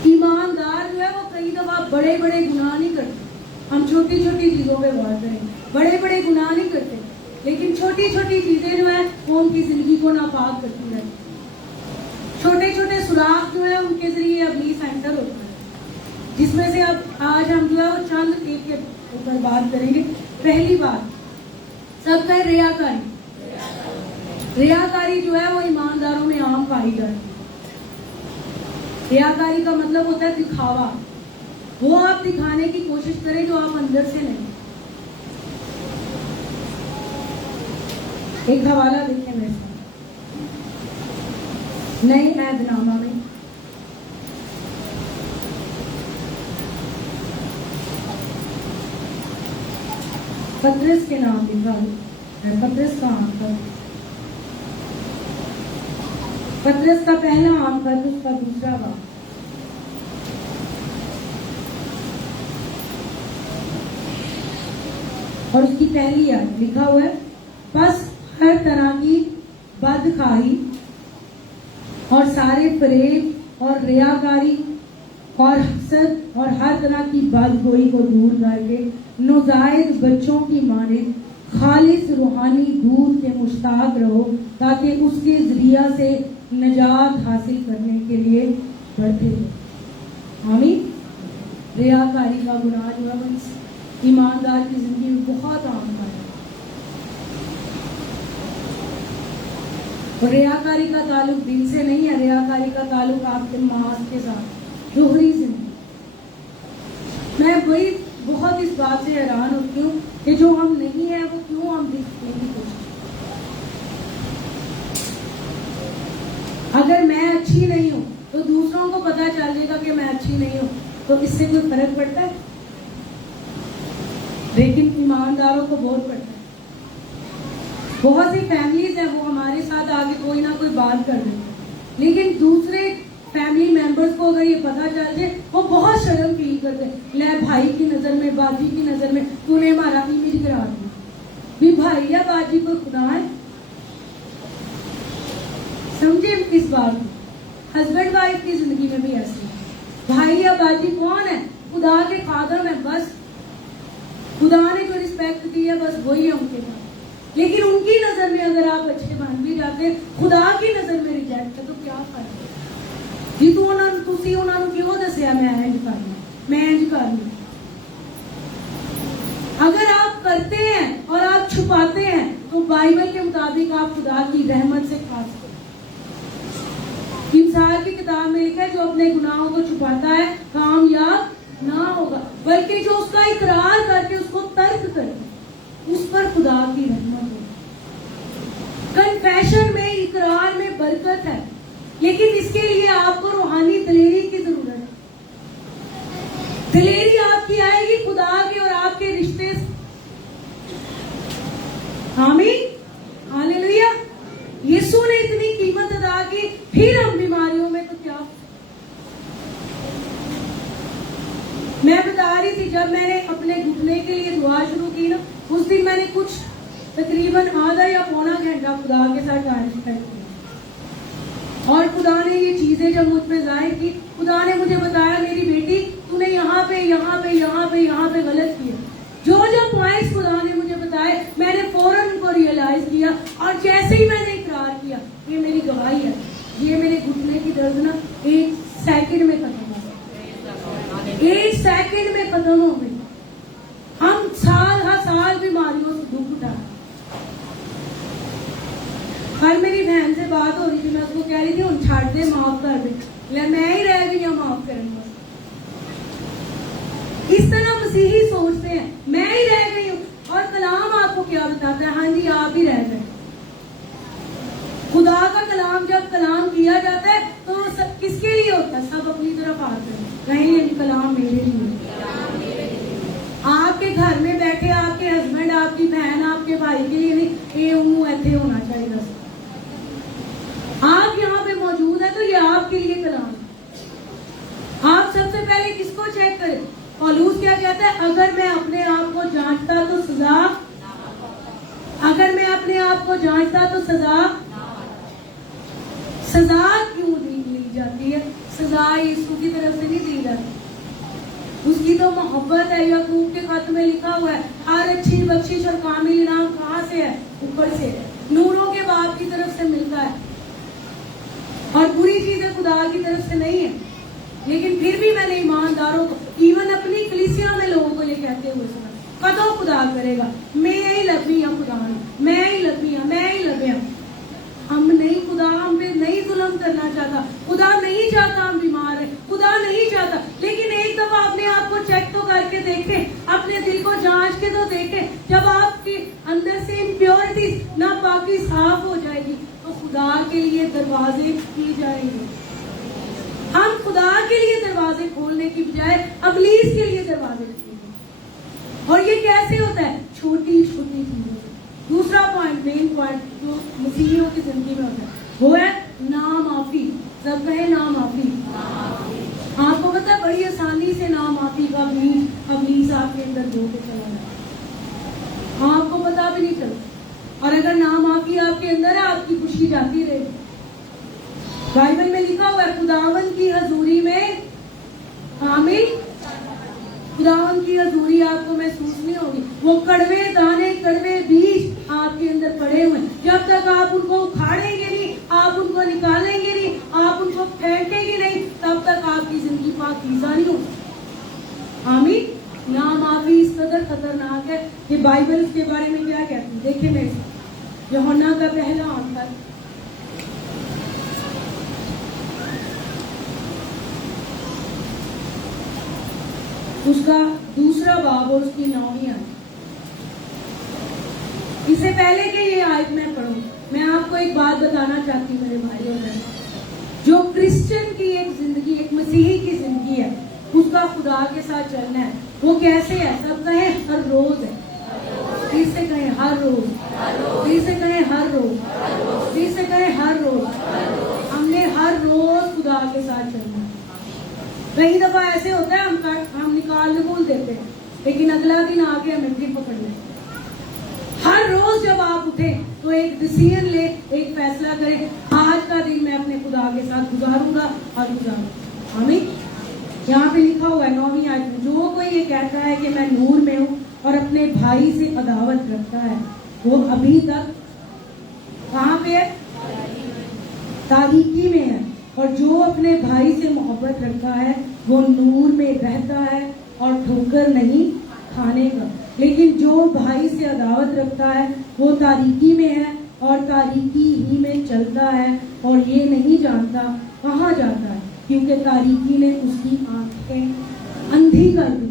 ईमानदार जो है वो कई दफा बड़े बड़े गुनाह नहीं करते। हम छोटी छोटी चीजों पे गौर करें, बड़े बड़े गुनाह नहीं करते, लेकिन छोटी छोटी चीजें जो है वो उनकी जिंदगी को नापाक करती रहती। छोटे छोटे सुराख जो है उनके जरिए इब्लीस एंटर होता है, जिसमें से अब आज हम जो है वो चंद एक के ऊपर बात करेंगे। पहली बात, सबका रियाकारी। रियाकारी जो है वो ईमानदारों में आम पाई जाती है। रियाकारी का मतलब होता है दिखावा। वो आप दिखाने की कोशिश करें जो आप अंदर से नहीं। एक हवाला देखें मेरे साथ, नए ऐदनामा में पतरस के नाम लिखा है। पतरस का आंकर, पतरस का पहला आंकर, उसका दूसरा बाब। और उसकी पहली आयत लिखा हुआ है, बस हर तरह की बदखाही और सारे फरेब और रियाकारी और हसद और हर तरह की बदगोई को दूर करके नौजायद बच्चों की मानिंद खालिस रूहानी दूध के मुश्ताक रहो, ताकि उसके जरिया से नजात हासिल करने के लिए बढ़ते रहो। आमीन। रियाकारी का गुनाह जो है ईमानदार की जिंदगी में बहुत आम है। और रियाकारी का ताल्लुक दिल से नहीं है, रियाकारी का ताल्लुक आपके मांस के साथ, जोहरी जिंदगी। मैं वही बहुत इस बात से हैरान होती हूँ कि जो हम नहीं है वो क्यों हम दिखने की कोशिश। अगर मैं अच्छी नहीं हूँ तो दूसरों को पता चल जाएगा कि मैं अच्छी नहीं हूँ, तो इससे कोई फर्क पड़ता है? लेकिन ईमानदारों को बहुत पड़ता है। बहुत सी फैमिलीज है वो हमारे साथ आगे कोई ना कोई बात कर देते हैं, लेकिन दूसरे फैमिली मेंबर्स को अगर ये पता चल जाए वो बहुत शर्म फील करते हैं। ले भाई की नजर में, बाजी की नजर में तूने हमारा इमेज गिरा दिया। भी भाई या बाजी को खुदा है, समझे इस बात को। हस्बैंड वाइफ की जिंदगी में भी ऐसे है। भाई या बाजी कौन है? खुदा के खादम है। बस खुदा ने जो रिस्पेक्ट दी है बस वही है उनके पास। लेकिन उनकी नजर में अगर आप अच्छे बन भी जाते, खुदा की नजर में रिजेक्ट है, तो क्या फायदा जी? तू तुसी उन्होंने क्यों दसिया मैं इंज करना, मैं इंज करना? अगर आप करते हैं और आप छुपाते हैं तो बाइबल के मुताबिक आप खुदा की रहमत से खा सकते। इंसान की किताब में लिखा है, जो अपने गुनाहों को छुपाता है कामयाब ना होगा, बल्कि जो उसका इकरार करके उसको तर्क करे उस पर खुदा की रहमत है। कन्फेशन में, इकरार में बरकत है, लेकिन इसके लिए आपको रूहानी दिलेरी की जरूरत है। दिलेरी आपकी आएगी खुदा रही थी, जब मैंने अपने घुटने के लिए दुआ शुरू की ना, उस दिन मैंने कुछ तकरीबन आधा या पौना घंटा खुदा के साथ टाइम स्पेंड किया। और खुदा ने ये चीजें जब मुझ पे जाहिर की, खुदा ने मुझे बताया मेरी बेटी तूने यहाँ पे यहाँ पे यहाँ पे यहाँ पे गलत किया। जो जो पॉइंट्स खुदा ने मुझे बताए मैंने फौरन उनको रियलाइज किया, और जैसे ही मैंने इकरार किया, ये मेरी गवाही है, ये मेरे घुटने की दर्द ना 1 सेकंड में खत्म हो गई, 1 सेकंड में खत्म हो गई। हम साल हर साल बीमारियों से दुख उठा। कल मेरी बहन से बात हो रही थी, मैं उसको कह रही थी उन छाड़ दे, माफ कर दे, मैं ही रह गई हूँ माफ करने। इस तरह मसीही सोचते हैं, मैं ही रह गई हूँ। और कलाम आपको क्या बताता है? हाँ जी, आप ही रह गए। खुदा का कलाम जब कलाम किया जाता है तो सब किसके लिए होता है? सब अपनी तरफ आते हैं, कहीं ये कलाम मेरे लिए। आपके घर में बैठे आपके हस्बैंड, आपकी बहन, आपके भाई के लिए नहीं, ये मुंह ऐसे होना चाहिए। आप यहाँ पे मौजूद है तो ये आपके लिए कलाम। आप सबसे पहले किसको चेक करें? पौलुस क्या कहता है? अगर मैं अपने आप को जांचता तो सजा, अगर मैं अपने आप को जांचता तो सजा क्यों दी जाती है? सजा यीशु की तरफ से नहीं दी जाती, उसकी तो मोहब्बत है। याकूब के खत में लिखा हुआ है, हर अच्छी बख्शिश और कामिल इनाम कहाँ से है? ऊपर से, नूरों के बाप की तरफ से मिलता है। और बुरी चीजें खुदा की तरफ से नहीं है। लेकिन फिर भी मैंने ईमानदारों को, इवन अपनी कलीसिया में लोगों को ये कहते हुए सुना, कदों खुदा करेगा, मैं ही लगी हूँ खुदा, मैं ही लगी हूँ, मैं ही लगे हूँ। हम नहीं, खुदा हम पे नहीं जुल्म करना चाहता, खुदा नहीं चाहता हम बीमार है, खुदा नहीं चाहता। लेकिन एक दफा अपने आप को चेक तो करके देखें, अपने दिल को जांच के तो देखें। जब आपके अंदर से इम्प्योरिटी नापाकी साफ हो जाएगी तो खुदा के लिए दरवाजे की जाएंगे। हम खुदा के लिए दरवाजे खोलने की बजाय अबलीस के लिए दरवाजे खोलेंगे। और ये कैसे होता है? छोटी छोटी चीजों से। दूसरा पॉइंट, मेन पॉइंट जो मसीहियों की जिंदगी में होता है, वो है नामाफी। सब कहे नामाफी। आपको पता है बड़ी आसानी से नामाफी का बीज अबलीस आपके अंदर बो के चला जाता, आपको पता भी नहीं चलता। और अगर नामाफी आपके अंदर है, आपकी खुशी जाती रहेगी। बाइबल में लिखा हुआ है, खुदावन की हजूरी में कामिल, खुदावन की हजूरी आपको महसूस नहीं होगी। वो कड़वे दाने, कड़वे बीज आपके अंदर पड़े हुए, जब तक आप उनको उखाड़ेंगे नहीं, आप उनको निकालेंगे नहीं, आप उनको फेंकेंगे नहीं, तब तक आपकी जिंदगी पाकीज़ा नहीं होगी। आमीन। नामाफी इस कदर खतरनाक है कि बाइबल इसके बारे में क्या कहती है। देखिए मैं यूहन्ना का पहला अंतर, उसका दूसरा बाब और उसकी 9वीं आयत। इससे पहले कि ये आयत मैं पढ़ूं, मैं आपको एक बात बताना चाहती हूँ मेरे भाई और बहन। जो क्रिश्चियन की एक जिंदगी, एक मसीही की जिंदगी है, उसका खुदा के साथ चलना है, वो कैसे है? सब कहे हर रोज है, फिर से कहे हर रोज, फिर से कहे हर रोज, फिर से कहे हर रोज। हमने हर रोज खुदा के साथ चलना है। कई दफा ऐसे होता है हम निकाल भूल देते हैं, लेकिन अगला दिन आके हमें फिर पकड़ लेते। हर रोज जब आप उठे तो एक डिसीजन ले, एक फैसला करें, आज का दिन मैं अपने खुदा के साथ गुजारूंगा और गुजारूंगा। आमीन। यहाँ पे लिखा हुआ है 9वीं आयत में, जो कोई ये कहता है कि मैं नूर में हूँ और अपने भाई से अदावत रखता है, वो अभी तक कहाँ पे है? तारीकी में है। और जो अपने भाई से मोहब्बत रखता है वो नूर में रहता है और ठोकर नहीं खाने का। लेकिन जो भाई से अदावत रखता है वो तारीकी में है और तारीकी ही में चलता है और ये नहीं जानता कहाँ जाता है, क्योंकि तारीकी ने उसकी आंखें अंधी कर दी।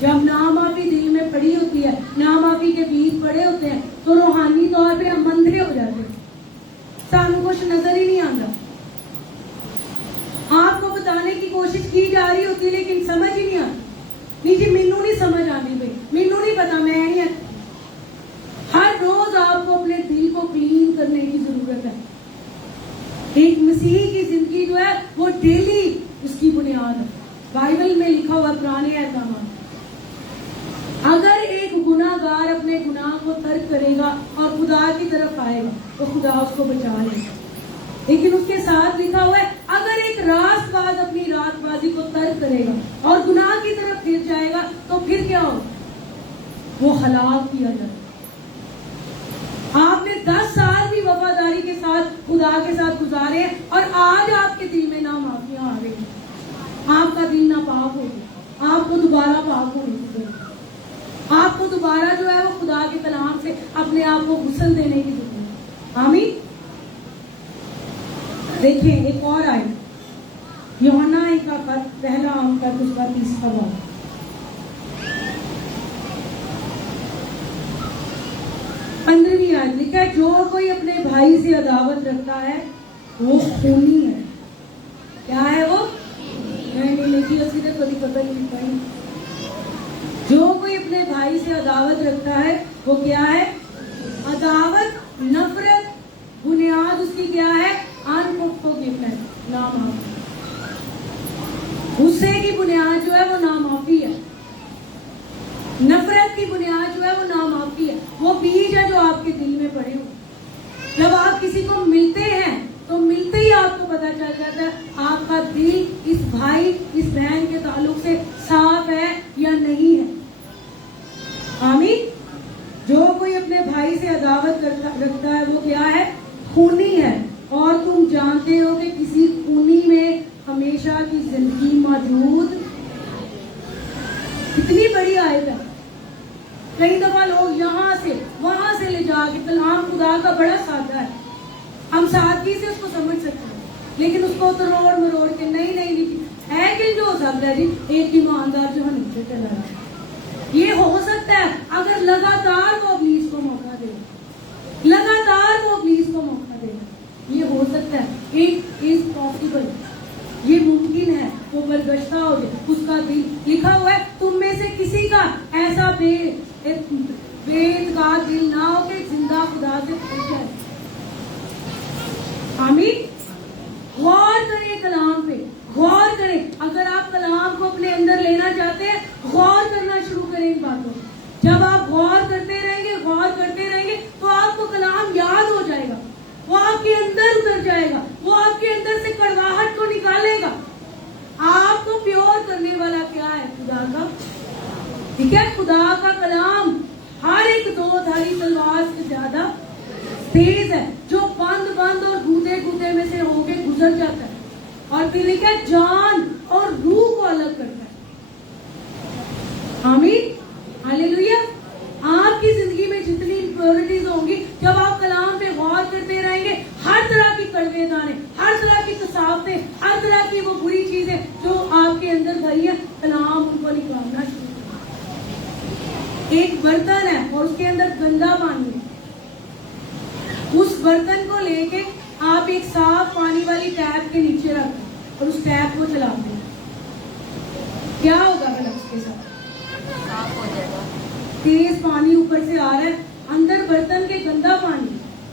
जब नामाफी दिल में पड़ी होती है, नामाफी के बीज पड़े होते हैं, तो रूहानी तौर पे हम अंधे हो जाते हैं, सानू कुछ नजर ही नहीं आता। आपको बताने की कोशिश की जा रही होती है लेकिन समझ ही नहीं आती। नहीं जी, मैनू नहीं समझ आती भाई, मैनू नहीं पता, मैं नहीं। हर रोज आपको अपने दिल को क्लीन करने की जरूरत है। एक मसीही की जिंदगी जो है वो डेली उसकी बुनियाद है। बाइबल में लिखा हुआ पुराने एहकाम, अगर एक गुनाहगार अपने गुनाह को तर्क करेगा और खुदा की तरफ आएगा तो खुदा उसको बचा लेगा। लेकिन उसके साथ लिखा हुआ है, अगर एक रास्तबाज अपनी रातबाजी को तर्क करेगा और गुनाह की तरफ फिर जाएगा तो फिर क्या होगा? वो हलाक किया जाएगा। आपने 10 साल भी वफादारी के साथ खुदा के साथ गुजारे और आज आपके दिल में नामाफियां आ गई, आपका दिल नापाक हो गया, आपको दोबारा पाक होने की जरूरत है। आपको दोबारा जो है वो खुदा के कलाम से अपने आप को गुस्ल देने की जरूरत है। आमीन। देखिए एक और आए, यूहन्ना का खत पहला अंक उसका 30वां बाब, पंद्रहवीं आयत लिखा है, जो कोई अपने भाई से अदावत रखता है वो खूनी है। क्या है वो? नहीं लिखी उसकी तो कभी पता ही नहीं पाई। जो कोई अपने भाई से अदावत रखता है वो क्या है? अदावत, नफरत, बुनियाद उसकी क्या है? अनफॉरगिवनेस, नामाफी। गुस्से की बुनियाद जो है वो नामाफी है। नफरत की बुनियाद जो है वो नामाफी है। वो बीज है जो आपके दिल में पड़े हो। जब आप किसी को मिलते हैं तो मिलते ही आपको पता चल जाता है आपका दिल इस भाई इस बहन के ताल्लुक से साफ है या नहीं है। आमीन। जो कोई अपने भाई से अदावत रखता है वो क्या है? खूनी है। और तुम जानते हो कि किसी खूनी में हमेशा की जिंदगी मौजूद। कितनी बड़ी आयत है। कई दफा लोग यहाँ से वहां से ले जाके, कलाम खुदा का बड़ा सादा है, हम सादगी से उसको समझ सकते हैं, लेकिन उसको तो रोड़ मरोड़ के नहीं लिखी है कि जो हो सकता है जी एक ईमानदार जो है नीचे चला रहा है। ये हो सकता है अगर लगातार वो इब्लीस को मौका दे, लगातार वो इब्लीस को मौका दे, ये हो सकता है। इट इज पॉसिबल, ये मुमकिन है वो बरगश्ता हो जाए, उसका दिल लिखा हुआ है तुम में से किसी का ऐसा बेद का दिल ना हो कि जिंदा खुदा से फट जाए। आमीन। गौर करें कलाम पे, गौर करें। अगर आप कलाम को अपने अंदर लेना चाहते हैं, गौर करना शुरू करें इन बातों पर। जब आप गौर करते रहेंगे तो आपको कलाम याद हो जाएगा, वो आपके अंदर उतर जाएगा, वो आपके अंदर से कड़वाहट को निकालेगा। आपको प्योर करने वाला क्या है? खुदा का, ठीक है, खुदा का कलाम हर एक 2 धारी तलवार से ज्यादा तेज है, जो बंद और गूदे में से होके गुजर जाता है और फिर लिखा है जान और रूह को अलग करता है। आमीन, हालेलुया। आपकी जिंदगी में जितनी इम्प्योरिटीज होंगी, जब आप कलाम पे गौर करते रहेंगे, हर तरह की कड़वे दाने, हर तरह की कसावटें, हर तरह की वो बुरी चीजें जो आपके अंदर भरी है, कलाम उनको निकालना शुरू। एक बर्तन है और उसके अंदर गंदा पानी है, उस बर्तन को लेके आप एक साफ पानी वाली टैप के नीचे रखें और उस टैप को चला दें, क्या होगा भला उसके साथ? साफ हो जाएगा। तेज पानी ऊपर से आ रहा है, अंदर बर्तन के गंदा पानी,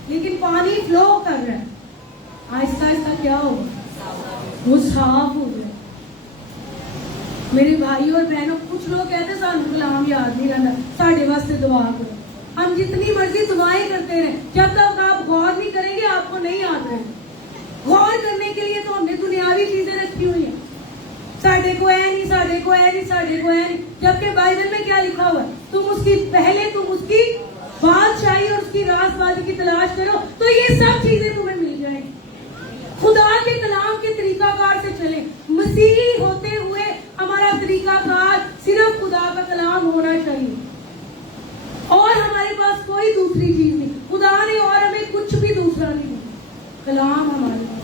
लेकिन पानी फ्लो कर रहा है, आहिस्ता आहिस्ता क्या होगा? वो साफ हो जाए। मेरे भाई और बहनों, कुछ लोग कहते सानू कलाम याद नहीं रहता, साढ़े वास्ते दुआ करो। हम जितनी मर्जी दुआएं करते रहे, जब तक आप गौर नहीं करेंगे आपको नहीं याद रहेगा। गौर करने के लिए तो हमने दुनियावी चीजें रखी हुई है, साढ़े को है नहीं, साढ़े को है नहीं, साढ़े को है नहीं, जबकि बाइबल में क्या लिखा हुआ है? तुम उसकी बादशाही और उसकी राजबाजी की तलाश करो तो ये सब चीजें तुम्हें मिल जाएंगी। खुदा के कलाम के तरीकाकार से चले। मसीही होते हुए हमारा तरीकाकार सिर्फ खुदा का कलाम होना चाहिए और हमारे पास कोई दूसरी चीज नहीं। खुदा ने और हमें कुछ भी दूसरा नहीं दिया, कलाम हमारे पास।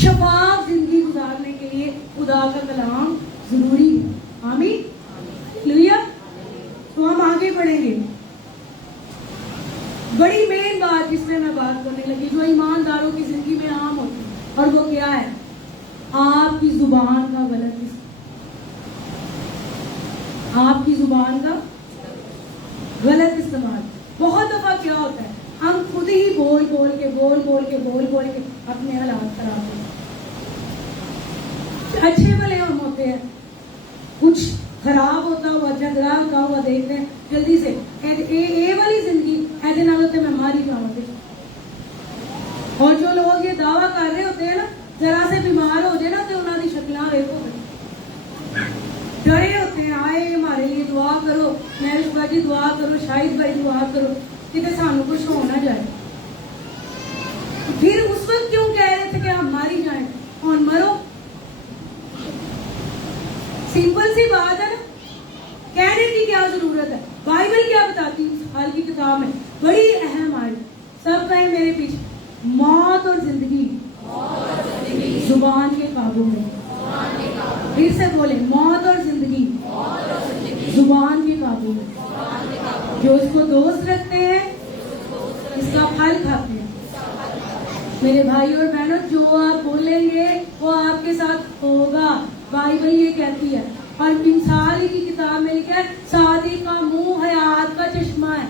शफाफ जिंदगी गुजारने के लिए खुदा का कलाम जरूरी है। आमीन, हालेलुया। तो हम आगे बढ़ेंगे। बड़ी मेन बात जिसमें मैं बात करने लगी, जो ईमानदारों की जिंदगी में आम होती है, और वो क्या है? आपकी जुबान का गलत इस्तेमाल। आपकी जुबान का गलत इस्तेमाल। बहुत दफा क्या होता है, हम खुद ही बोल के अपने हालात खराब करते हैं। अच्छे भले हम होते हैं, खराब होता हुआ, झगड़ा होता हुआ देखते हैं, जल्दी से ए वाली जिंदगी ऐसे नालों ते मैं मारी जाऊंगी। और जो लोग ये दावा कर रहे होते हैं ना, जरा से बीमार हो जाए ना तो उन्होंने शक्लां वेखो, डरे होते हैं, आए हमारे लिए दुआ करो, महविश भाजी दुआ करो, शाहिद भाई दुआ करो कि सानू कुछ हो ना जाए। फिर उस वक्त क्यों कह रहे थे कि हम मारी जाए और मरो? सिंपल सी बात है ना, कहने की क्या जरूरत है? बाइबल क्या बताती है? उस हाल की किताब में बड़ी अहम आयत, सब कहे मेरे पीछे, मौत और जिंदगी जुबान के काबू में। फिर से बोले, मौत और जिंदगी जुबान के काबू में। जो इसको दोस्त रखते हैं इसका फल खाते हैं। मेरे भाई और बहनों, जो आप बोलेंगे वो आपके साथ होगा, बाइबल ये कहती है। और इंसान की किताब में लिखा है, सादिक का मुंह हयात का चश्मा है।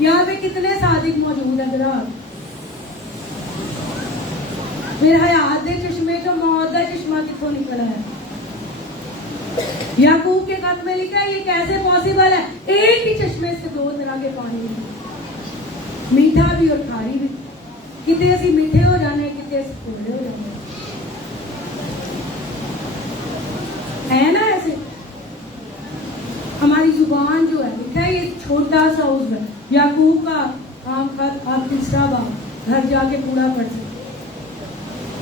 यहाँ पे कितने सादिक मौजूद है? जरा फिर हयात दे चश्मे तो मौत का चश्मा कितों निकला है? याकूब के खत में लिखा है, ये कैसे पॉसिबल है? एक ही चश्मे से दो तरह के पानी निकले, मीठा भी और खारी भी। कितने असी मीठे हो जाने, कितने असी कोड़े हो जाने, है ना? ऐसे हमारी जुबान जो है, लिखा है ये छोटा सा उसमें याकूब का आम खत, आप तीसरा बाब घर जाके पूरा पढ़ सकते।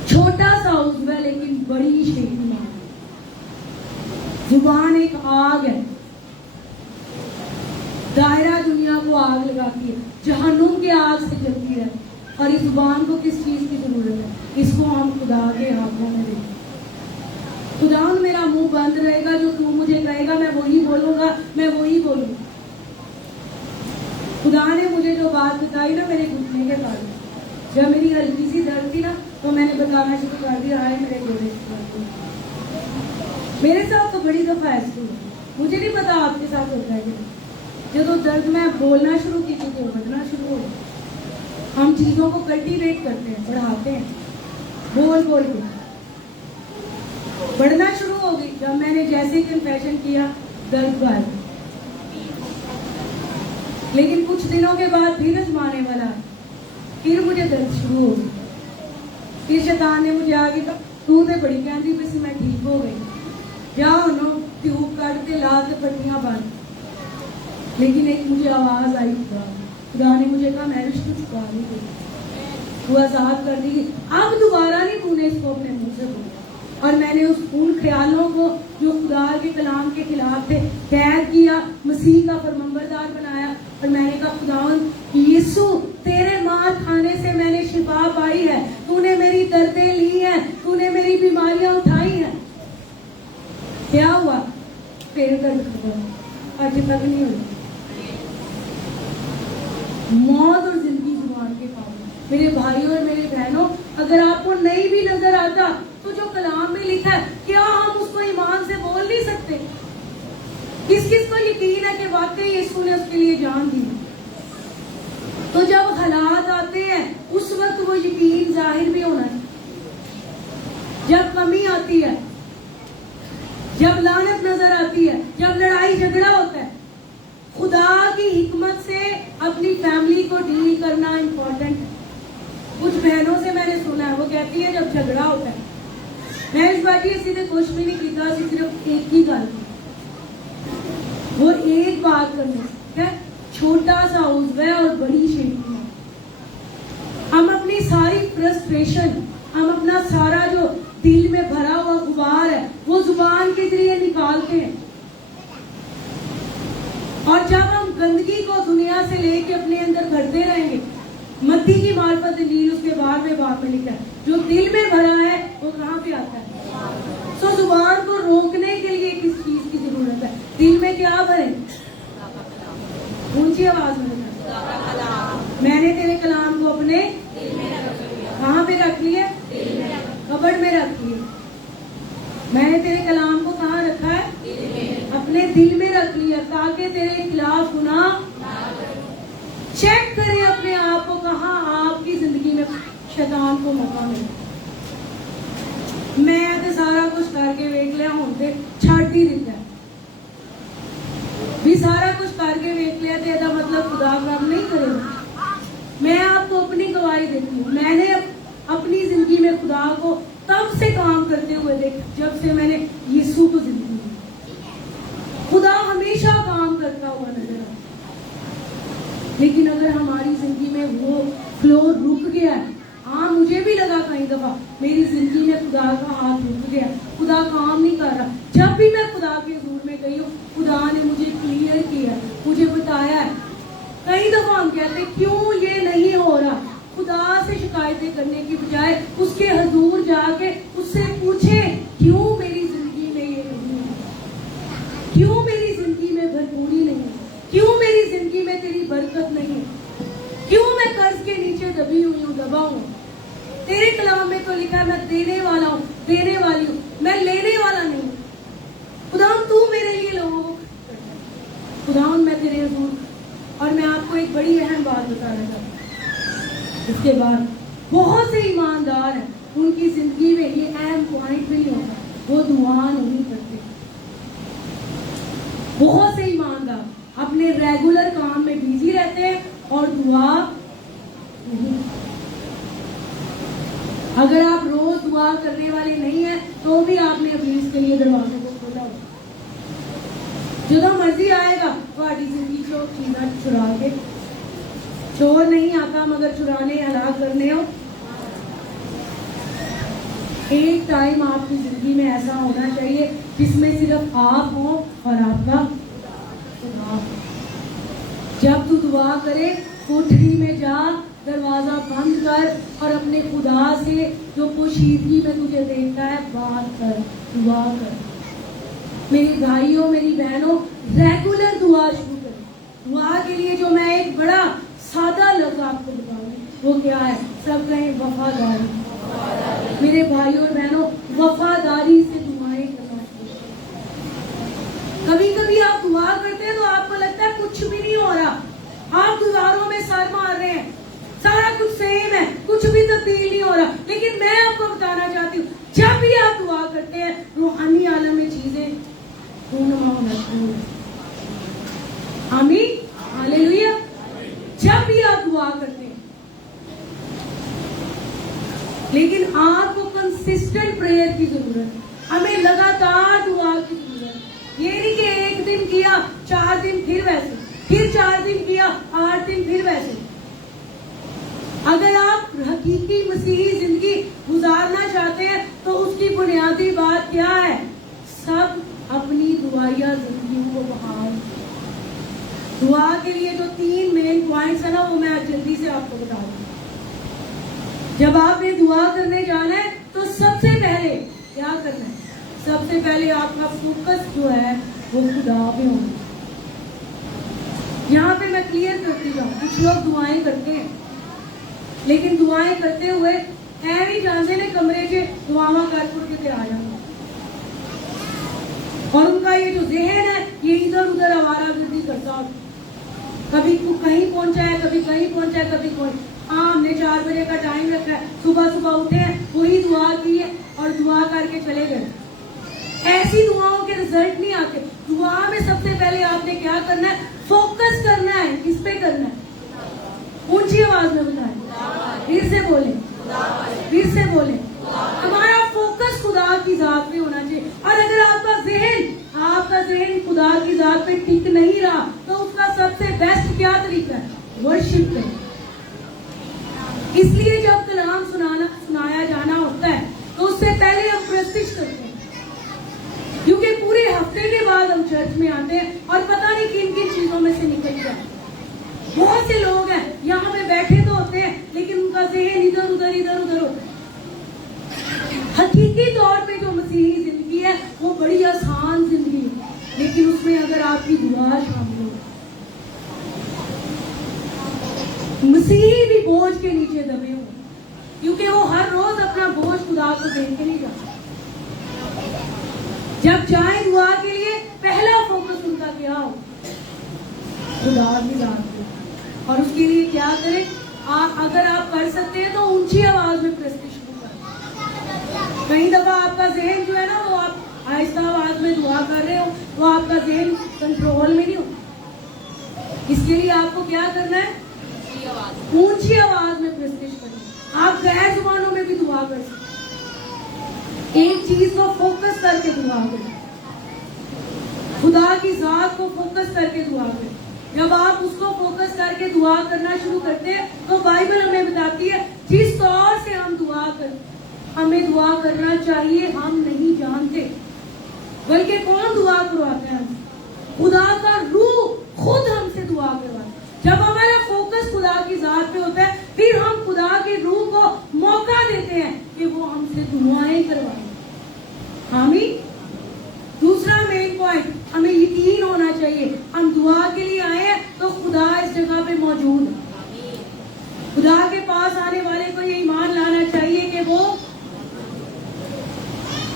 छोटा सा उज्व लेकिन बड़ी शक्तिमान है। जुबान एक आग है, दायरा दुनिया को आग लगाती है, जहन्नुम की आग से जलती है। और इस जुबान को किस चीज की जरूरत है? इसको हम खुदा के हाथों में दें। खुदा, मेरा मुंह बंद रहेगा, जो तू मुझे कहेगा मैं वही बोलूंगा, मैं वही बोलूंगा। खुदा ने मुझे जो बात बताई ना मेरे घुटने के बारे में, जब मेरी हल्की सी दर्द थी ना, तो मैंने बताना शुरू कर दिया, हाय मेरे गोले। मेरे साथ तो बड़ी दफा ऐसी हुई, मुझे नहीं पता आपके साथ होता है कि जो तो दर्द में बोलना शुरू की थी तो बढ़ना शुरू हो गया। हम चीजों को कल्टीवेट करते हैं, बढ़ाते हैं, बोल बोल के बढ़ना शुरू हो गई। जब मैंने जैसे ही कन्फेशन किया, दर्द गायब। लेकिन कुछ दिनों के बाद फिर आजमाने वाला, फिर मुझे दर्द शुरू हो गई। फिर शैतान ने मुझे आगे कहा, तू तो बड़ी कहती भी मैं ठीक हो गई, जाओ नो ट्यूब काटते ला के पट्टियां बांध। लेकिन एक मुझे आवाज आई, खुदा ने मुझे कहा, मैं रिश्ते छुपा नहीं गई, तू आजाद कर दी, अब दोबारा नहीं तूने इसको अपने मुंह से बोला। और मैंने उन ख्यालों को जो खुदा के कलाम के खिलाफ थे कैद किया, मसीह का फरमंबरदार बनाया। और मैंने कहा, खुदा यीशु, तेरे मार खाने से मैंने शिफा पाई है, तूने मेरी दर्दें ली हैं, तूने मेरी बीमारियां उठाई हैं। क्या हुआ? फिर दर्द खत्म, आज तक नहीं हुई। मौत और जिंदगी जुबान के पास। मेरे भाई और मेरे बहनों, अगर आपको नहीं भी नजर आता तो जो कलाम में लिखा है, क्या हम उसको ईमान से बोल नहीं सकते? किस किस को यकीन है कि वाकई यीशु ने उसके लिए जान दी? तो जब हालात आते हैं उस वक्त वो यकीन जाहिर भी होना चाहिए। जब कमी आती है, जब लानत नजर आती है, जब लड़ाई झगड़ा होता है, खुदा की हिकमत से अपनी फैमिली को डील करना इंपॉर्टेंट है। कुछ बहनों से मैंने सुना है, वो कहती है जब झगड़ा होता है, मैं इस बात की सीधे कुछ भी नहीं किया, सिर्फ एक ही गल, वो एक बात करने से छोटा सा उज्व है और बड़ी शेखी है। हम अपनी सारी फ्रस्ट्रेशन, हम अपना सारा जो दिल में भरा हुआ गुबार है, वो जुबान के जरिए निकालते हैं। और जब हम गंदगी को दुनिया से लेके अपने अंदर भरते रहेंगे, मत्ती की मार्फत इंजील उसके बाद में बाप में लिखा है, जो दिल में भरा है वो कहाँ पे आता है? तो जुबान को रोकने के लिए किस चीज की जरूरत है? दिल में क्या भरे? ऊंची आवाज में मैंने तेरे कलाम को अपने कहाँ पे रख लिया? कबड़ में रख लिया। मैंने तेरे कलाम को कहाँ रखा है? अपने दिल में रख लिया, ताकि तेरे खिलाफ गुनाह। चेक करें अपने आप को, कहाँ आपकी जिंदगी में शैतान को मौका मिला। मैं तो सारा कुछ करके वेख लिया, होते छाट ही दिता, भी सारा कुछ करके देख लिया तो ऐसा मतलब खुदा काम नहीं करेगा। मैं आपको अपनी गवाही देती हूँ, मैंने अपनी जिंदगी में खुदा को तब से काम करते हुए देखा जब से मैंने यीशु को जिंदगी दी। खुदा हमेशा काम करता हुआ नजर आता, लेकिन अगर हमारी जिंदगी में वो फ्लो रुक गया है, हाँ मुझे भी लगा कई दफा मेरी जिंदगी में खुदा का हाथ रुक गया, खुदा काम नहीं कर रहा। जब भी मैं खुदा के हुजूर में गई हूँ, खुदा ने मुझे क्लियर किया, मुझे बताया है। कई दफा हम कहते क्यों ये नहीं हो रहा, खुदा से शिकायतें करने की बजाय उसके हुजूर जाके उससे पूछे क्यों मेरी जिंदगी में ये नहीं है, क्यों मेरी जिंदगी में भरपूरी नहीं है, क्यों मेरी जिंदगी में तेरी बरकत नहीं है, क्यों मैं कर्ज के नीचे दबी हुई हूँ, दबा हूँ। तेरे कलाम में तो लिखा है मैं देने वाला हूँ, देने वाली हूँ, मैं लेने वाला नहीं हूँ। खुदावन तू मेरे लिए लोगों को खुदावन मैं तेरे हुजूर। और मैं आपको एक बड़ी अहम बात बताना चाहती हूँ, इसके बाद बहुत से ईमानदार हैं, उनकी जिंदगी में ये अहम पॉइंट भी नहीं होता, वो दुआ नहीं करते। बहुत से ईमानदार अपने रेगुलर काम में बिजी रहते हैं और दुआ नहीं। अगर आप रोज दुआ करने वाले नहीं हैं तो भी आपने अभी इसके लिए दरवाजे को खोला हो। जो मर्जी आएगा ਤੁਹਾਡੀ जिंदगी चो चीजा चुरा के, चोर नहीं आता मगर चुराने हलाक करने हो। एक टाइम आपकी जिंदगी में ऐसा होना चाहिए जिसमें सिर्फ आप हो और आपका खुदा। जब तू दुआ करे कोठरी में जा, दरवाजा बंद कर और अपने खुदा से जो पोशीदगी में तुझे देखता है बात कर, दुआ कर। मेरे भाइयों मेरी बहनों, रेगुलर दुआ शुरू करें। दुआ के लिए जो मैं एक बड़ा सादा लफ्ज आपको बताऊंगी वो क्या है, सब कहें वफादारी। मेरे भाइयों और बहनों, वफादारी से दुआएं करना चाहिए। कभी कभी आप दुआ करते हैं तो आपको लगता है कुछ भी नहीं हो रहा, आप दीवारों में सर मार रहे हैं, सारा कुछ सेम है, कुछ भी तब्दील नहीं हो रहा। लेकिन मैं आपको बताना चाहती हूँ, जब भी आप दुआ करते हैं रूहानी आलम में चीजें आमीन, हालेलुया। जब भी आप दुआ करते हैं, लेकिन आपको कंसिस्टेंट प्रेयर की जरूरत है, हमें लगातार दुआ की जरूरत है। ये नहीं कि एक दिन किया 4 दिन फिर वैसे, फिर 4 दिन किया 8 दिन फिर वैसे। अगर आप हकीकी मसीही जिंदगी गुजारना चाहते हैं तो उसकी बुनियादी बात क्या है, सब अपनी दुआया जिंदगी को बहाल। दुआ के लिए जो 3 मेन पॉइंट्स है ना, वो मैं आज जल्दी से आपको बता दूं। जब आपने दुआ करने जाना है तो सबसे पहले क्या करना है, सबसे पहले आपका फोकस जो है वो खुदा पे होना। यहाँ पे मैं क्लियर करती जाऊँ, कुछ लोग दुआएं करते हैं लेकिन दुआएं करते हुए ऐ जानते ने कमरे के दुआवा कर के आ जाना, और उनका ये जो जहन है ये इधर उधर आवारागर्दी करता हो। कभी कहीं पहुंचा है, कभी कहीं पहुंचा है, कभी कोई। हाँ, हमने 4 बजे का टाइम रखा है, सुबह सुबह उठे हैं, वही दुआ की है और दुआ करके चले गए। ऐसी दुआओं के रिजल्ट नहीं आते। दुआ में सबसे पहले आपने क्या करना है, फोकस करना है। किस पे करना है, ऊंची आवाज में बताएं, फिर से बोले, फिर से बोले। हमारा फोकस खुदा की जात पे होना चाहिए। और अगर आपका जहन खुदा की जात पे टिक नहीं रहा तो उसका सबसे बेस्ट क्या तरीका है, वर्शिप करें। इसलिए जब कलाम सुनाया जाना होता है तो उससे पहले हम प्रस्तिश करते हैं, क्योंकि पूरे हफ्ते के बाद हम चर्च में आते हैं और पता नहीं किन किन चीजों में से निकल जाए। बहुत से लोग हैं यहाँ पे बैठे तो होते हैं लेकिन उनका जहन इधर उधर होता है। हकीकी तौर पे जो मसीही जिंदगी है वो बड़ी आसान जिंदगी है, लेकिन उसमें अगर आपकी दुआ शामिल हो। मसीही भी बोझ के नीचे दबे हो, क्योंकि वो हर रोज अपना बोझ खुदा को देख के नहीं जाते। जब जाए दुआ के लिए पहला फोकस उनका क्या हो, खुदा की जात पे। और उसके लिए क्या करें, अगर आप कर सकते हैं तो ऊंची आवाज में प्रस्तुति शुरू करें। कई दफा आपका जहन जो है ना, वो आप आहिस्ता आवाज में दुआ कर रहे हो, वो आपका जहन कंट्रोल में नहीं होता। इसके लिए आपको क्या करना है? की आवाज ऊंची आवाज में प्रस्तुत करना। आप गैर जुबानों में भी दुआ कर सकते हैं। एक चीज को फोकस करके दुआ करें, खुदा की जात को फोकस करके दुआ करें। जब आप उसको फोकस करके दुआ करना शुरू करते हैं तो बाइबल हमें बताती है जिस तौर से हम दुआ कर, हमें दुआ करना चाहिए हम नहीं जानते, बल्कि कौन दुआ करवाता है? खुदा का रूह खुद हमसे दुआ करवाता है। जब हमारा फोकस खुदा की जात पे होता है, फिर हम खुदा के रूह को मौका देते हैं कि वो हमसे दुआएं करवाए। आमीन। दूसरा मेन पॉइंट, हमें यकीन होना चाहिए हम दुआ के लिए आए हैं तो खुदा इस जगह पे मौजूद है। खुदा के पास आने वाले को ये ईमान लाना चाहिए कि वो,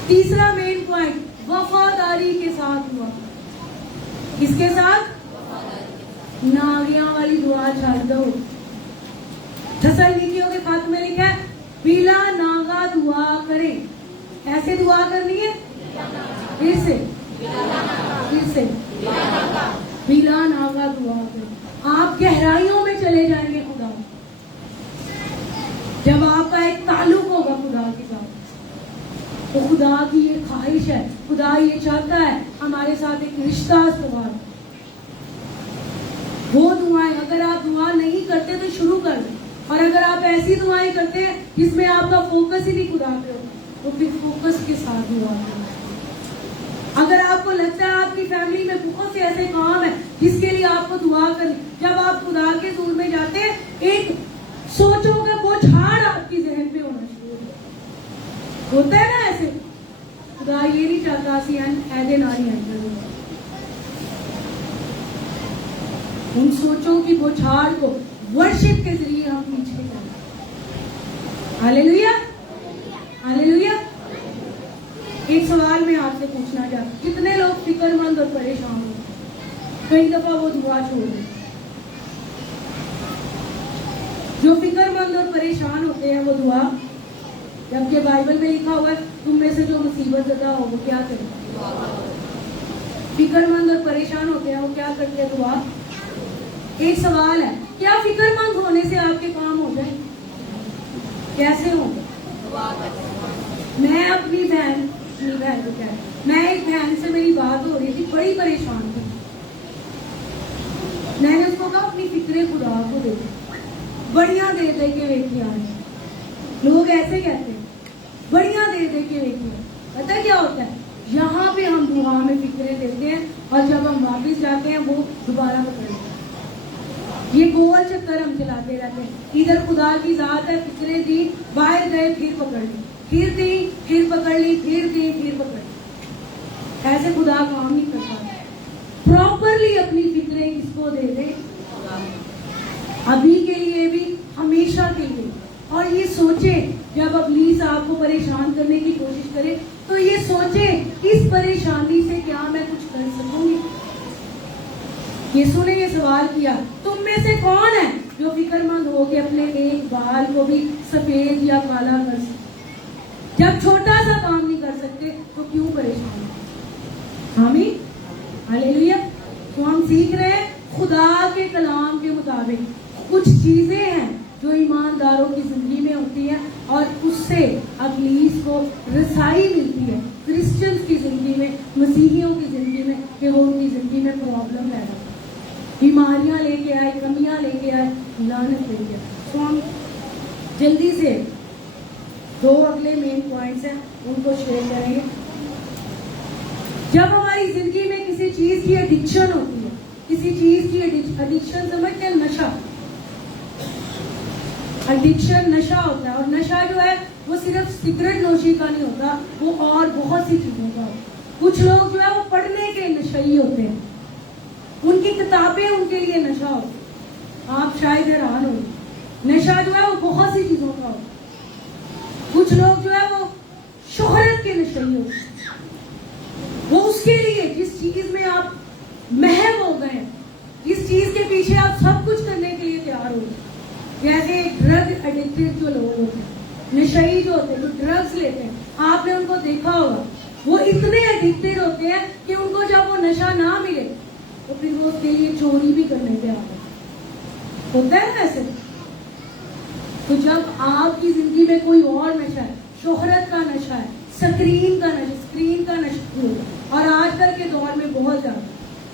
तीसरा मेन पॉइंट, वफादारी के साथ हुआ। किसके साथ? नागियां वाली दुआ छाड़ दो। थस्सलुनीकियों के खत में लिखा है बिला नागा दुआ करें। ऐसे दुआ करनी है, फिर से बिला नागा दुआ करें। आप गहराइयों में चले जाएंगे खुदा, जब आपका एक ताल्लुक होगा खुदा के साथ। तो खुदा की ये ख्वाहिश है, खुदा ये चाहता है हमारे साथ एक रिश्ता इस्तेमाल। वो दुआएं, अगर आप दुआ नहीं करते तो शुरू कर दें, और अगर आप ऐसी दुआएं करते हैं जिसमें आपका फोकस ही नहीं खुदा पे हो, तो फिर फोकस के साथ दुआ करें। अगर आपको लगता है आपकी फैमिली में बहुत से ऐसे काम है जिसके लिए आपको दुआ करनी, जब आप खुदा के दूर में जाते हैं, एक सोचों का बोझाड़ आपकी जहन पे होना शुरू होता है ना। ऐसे खुदा ये नहीं चाहता सी ऐदे नारी अंदर, उन सोचों की बोझाड़ को वर्शिप के जरिए हम पीछे करें। Hallelujah, hallelujah. एक सवाल मैं आपसे पूछना चाहती हूँ, कितने लोग फिक्रमंद और परेशान हो? कई दफा वो दुआ छोड़ देते। जो फिक्रमंद और परेशान होते हैं वो दुआ, जबकि बाइबल में लिखा हुआ है तुम में से जो मुसीबत ज़दा हो वो क्या करे? फिक्रमंद और परेशान होते हैं वो क्या करते हैं? दुआ। एक सवाल है, क्या फिक्रमंद होने से आपके काम हो जाए? कैसे होंगे? मैं अपनी बहन को क्या, मैं एक बहन से मेरी बात हो रही थी, बड़ी परेशान थी। मैंने उसको कहा अपनी फिक्रे खुदा को दे दे। बढ़िया दे दे के वेखी आ रही। लोग ऐसे कहते हैं बढ़िया दे दे के वेखी। पता क्या होता है? यहाँ पे हम दुआ में फिक्रे देते हैं और जब हम वापिस जाते हैं वो दोबारा पकड़ लेते हैं। ये गोल चक्कर हम चलाते रहते हैं। इधर खुदा की जात है, फिक्रे दी, बाहर गए फिर पकड़ ली, फिर दी, फिर पकड़ ली, फिर दी, फिर पकड़ ली। ऐसे खुदा काम नहीं करता। प्रॉपरली अपनी फिक्रें किसको दे दे? अभी के लिए भी, हमेशा के लिए। और ये सोचे, जब इब्लीस आपको परेशान करने की कोशिश करे तो ये सोचे इस परेशानी से क्या मैं कुछ कर सकूंगी। यीशु ने ये सवाल किया, तुम में से कौन है जो फिक्रमंद हो के अपने एक बाल को भी सफेद या काला कर सकते? जब छोटा सा काम नहीं कर सकते तो क्यों परेशान? आमीन, हालेलुया। तो हम सीख रहे हैं खुदा के कलाम के मुताबिक कुछ चीजें हैं जो ईमानदारों की जिंदगी में होती हैं और उससे इब्लीस को रसाई मिलती है क्रिश्चियंस की जिंदगी में, मसीहियों की जिंदगी में, कि वो उनकी जिंदगी में प्रॉब्लम पैदा करे, बीमारियां लेके आए, कमियां लेके आए, लानत लेके आए। तो हम जल्दी से दो अगले मेन पॉइंट्स हैं उनको शेयर करेंगे। जब हमारी जिंदगी में किसी चीज की एडिक्शन होती है, किसी चीज की एडिक्शन समझते हैं, नशा, एडिक्शन नशा होता है। और नशा जो है वो सिर्फ सिगरेट नोशी का नहीं होता, वो और बहुत सी चीजों का। कुछ लोग जो है वो पढ़ने के नशई होते हैं, उनकी किताबें उनके लिए नशा होती है। आप शायद हैरान हो, नशा जो है वो बहुत सी चीजों का होता है। कुछ लोग जो है वो शोहरत के नशई होते हैं, वो उसके लिए जिस चीज में आप महव हो गए, जिस चीज के पीछे आप सब कुछ करने के लिए तैयार हो, जैसे ड्रग एडिक्टेड जो लोग होते हैं, नशई जो होते हैं, जो ड्रग्स लेते हैं, आपने उनको देखा होगा, वो इतने एडिक्टेड होते हैं कि उनको जब वो नशा ना मिले तो फिर वो उसके लिए चोरी भी करने पे आ गए। होता है ना ऐसे। तो जब आपकी जिंदगी में कोई और नशा है, शोहरत का नशा है, स्क्रीन का नशा, और आजकल के दौर में बहुत ज्यादा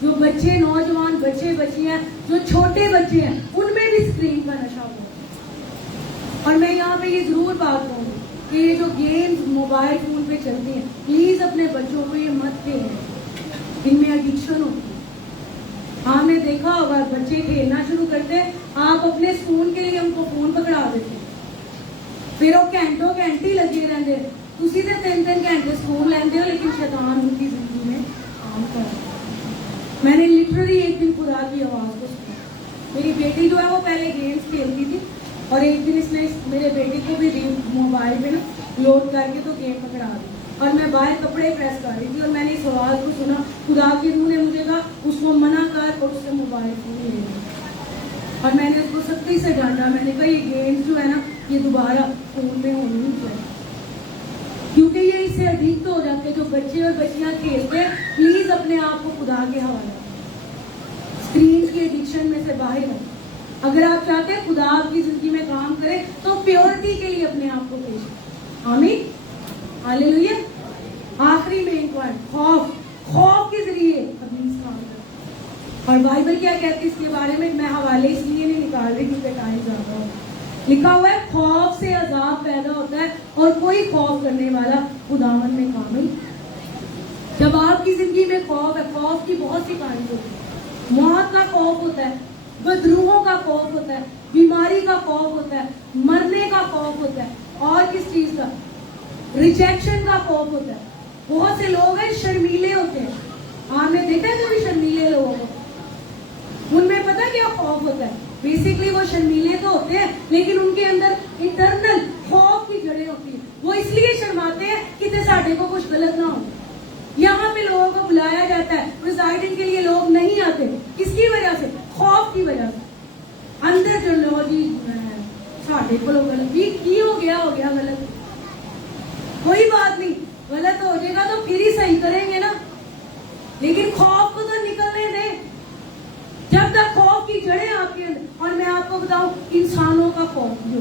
जो बच्चे, नौजवान बच्चे बच्चियां, जो छोटे बच्चे हैं, उनमें भी स्क्रीन का नशा हो। और मैं यहाँ पे ये जरूर बात कहूँगी कि ये जो गेम्स मोबाइल फोन पे चलती हैं, प्लीज अपने बच्चों को ये मत खेलें, इनमें एडिक्शन होती है। आपने देखा होगा बच्चे खेलना शुरू करते हैं, आप अपने स्कूल के लिए उनको फोन पकड़ा देते हैं, फिर वो घंटों घंटे लगे रहते हैं। तुसी तो 3-3 घंटे स्कूल लेंदे हो, लेकिन शैतान उनकी जिंदगी में काम कर रहा है। मैंने लिटरली एक दिन खुदा की आवाज को सुना। मेरी बेटी जो है वो पहले गेम्स खेलती थी, और एक दिन इसने मेरे बेटे को भी मोबाइल में ना लोड करके तो गेम पकड़ा दी, और मैं बाहर कपड़े प्रेस कर रही थी, और मैंने इस आवाज को सुना। खुदा के रूह ने मुझे कहा उसको मना कर और उससे मोबाइल फोन ले लिया। और मैंने उसको सख्ती से डांटा। मैंने कहा ये गेम्स जो है ना, ये दोबारा फोन में होनी नहीं चाहिए, क्योंकि ये इससे एडिक्ट हो जाते हैं। जो बच्चे और बच्चियां खेलते हैं, प्लीज अपने आप को खुदा के हवाले, स्क्रीन की एडिक्शन में से बाहर हो। अगर आप चाहते हैं खुदा आपकी जिंदगी में काम करे, तो प्योरिटी के लिए अपने आप को पेश करें। आमीन, हालेलुया। आखिरी मेन पॉइंट, खौफ के जरिए इब्लीस काम करता है। और बाइबल क्या कहती है इसके बारे में, मैं हवाले इसलिए नहीं निकाल रही क्योंकि टाइम ज्यादा हो। लिखा हुआ है खौफ से अजाब पैदा होता है, और कोई खौफ करने वाला खुदावन में कामिल। जब आपकी जिंदगी में खौफ है, खौफ की बहुत सी कहानी होती है। मौत का खौफ होता है, बदरूहों का खौफ होता है, बीमारी का खौफ होता है, मरने का खौफ होता है, और किस चीज का, रिजेक्शन का खौफ होता है। बहुत से लोग हैं शर्मीले होते हैं। आपने देखा है कभी शर्मीले लोगों को? उनमें पता क्या खौफ होता है? बेसिकली वो शर्मीले तो होते हैं, लेकिन उनके अंदर इंटरनल खौफ की जड़ें होती है। वो इसलिए शर्माते हैं कि साडे को कुछ गलत ना हो। यहाँ पे लोगों को बुलाया जाता है, प्रिजाइडिंग के लिए लोग नहीं आते। किसकी वजह से? खौफ की वजह से। अंदर जो लोग जी साडे को गलत की हो गया गलत, कोई बात नहीं, गलत हो जाएगा तो फिर ही सही करेंगे ना, लेकिन खौफ को तो निकलने दें। जब तक खौफ की जड़ें आपके अंदर, और मैं आपको बताऊं इंसानों का खौफ, जो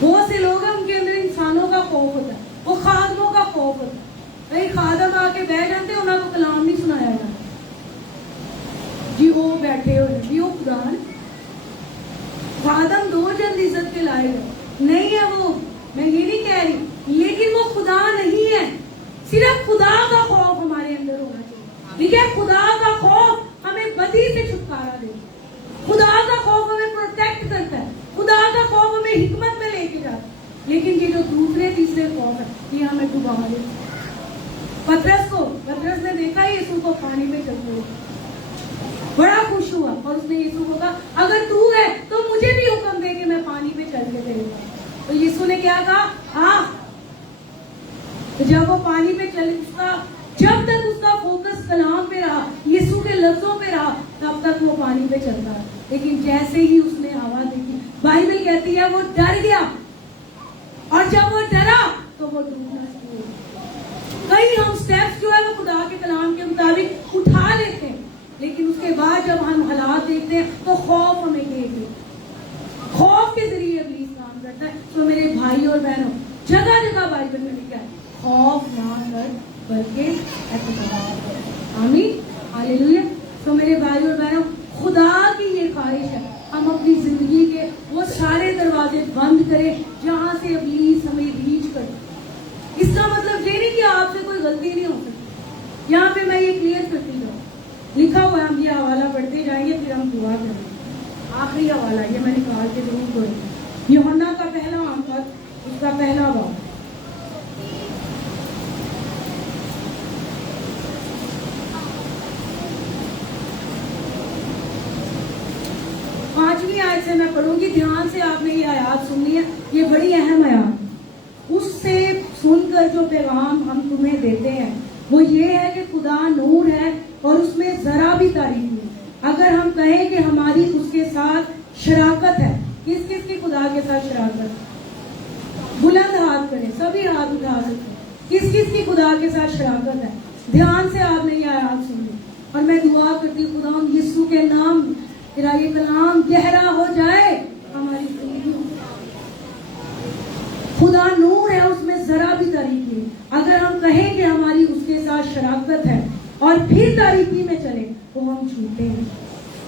बहुत से लोग हैं उनके अंदर इंसानों का खौफ होता है, वो खादमों का खौफ होता है। कई खादम आके बैठ जाते हैं, उन्होंने कलाम नहीं सुनाया जाता जी, वो बैठे हुए जी, वो खुदा खादम दो जल्द इज्जत के लायक नहीं है वो, मैं ये नहीं कह रही, लेकिन वो खुदा नहीं है। सिर्फ खुदा का खौफ हमारे अंदर होना चाहिए, ठीक है? खुदा का खौफ हमें बदी से छुटकारा दे, खुदा का खौफ हमें प्रोटेक्ट करता है, खुदा का खौफ हमें हिकमत में लेके जाता है। लेकिन ये जो दूसरे तीसरे खौफ है, ये हमें डुबा देता है। पतरस ने देखा यीशु को पानी में चलते हुए, बड़ा खुश हुआ, और उसने यीशु को कहा अगर तू है तो मुझे भी हुक्म दे कि मैं पानी पे चल के तेरे। तो यीशु ने क्या कहा? हाँ। तो जब वो पानी पे चले, जब तक उसका फोकस कलाम पे रहा, यीशु के लफ्जों पे रहा, तब तक वो पानी पे चलता है। लेकिन जैसे ही उसने हवा देखी, बाइबल कहती है वो डर गया, और जब वो डरा तो वो डूबना शुरू हो। कई हम स्टेप्स जो है वो खुदा के कलाम के मुताबिक उठा लेते हैं, लेकिन उसके बाद जब हम हालात देखते हैं तो खौफ हमें घेर लेता है। खौफ के जरिए इब्लीस काम करता है। तो मेरे भाई और बहनों, जगह जगह बाइबल में लिखा है खौफ ना कर बल्कि एतबार कर। आमीन, हालेलुया। तो मेरे भाई और बहनों, खुदा की ये ख्वाहिश है हम अपनी जिंदगी के वो सारे दरवाजे बंद करें जहां से इब्लीस हमें रीच करे। इसका मतलब ये नहीं कि आपसे कोई गलती नहीं हो सकती। यहाँ पे मैं ये क्लियर करती जाऊँ, लिखा हुआ है, हम ये हवाला पढ़ते जाएंगे, फिर हम दुआ करेंगे। आखिरी हवाला ये मैं निकाल के जरूर करूँगी, यूहन्ना का पहला अंक, उसका पहला बाब। पांचवी आयत से मैं पढ़ूंगी, ध्यान से आपने ये आयत सुननी है, ये बड़ी अहम आयत। उससे सुनकर जो पैगाम हम तुम्हें देते हैं वो ये है कि खुदा नूर है और उसमें जरा भी तारीफ नहीं। अगर हम कहें कि हमारी उसके साथ शराकत है, किस किस की खुदा के साथ शराकत? बुलंद हाथ करें, सभी हाथ उठा सकते हैं। किस किस की खुदा के साथ शराकत है? ध्यान से आपने ये आयत सुनी। और मैं दुआ करती हूँ खुदा यीशु के नाम में तेरा ये कलाम गहरा हो जाए हमारी जिंदगी में। खुदा नूर है, उसमें जरा भी तारीकी नहीं। अगर हम कहें कि हमारी उसके साथ शराकत है और फिर तारीकी में चले तो हम झूठे हैं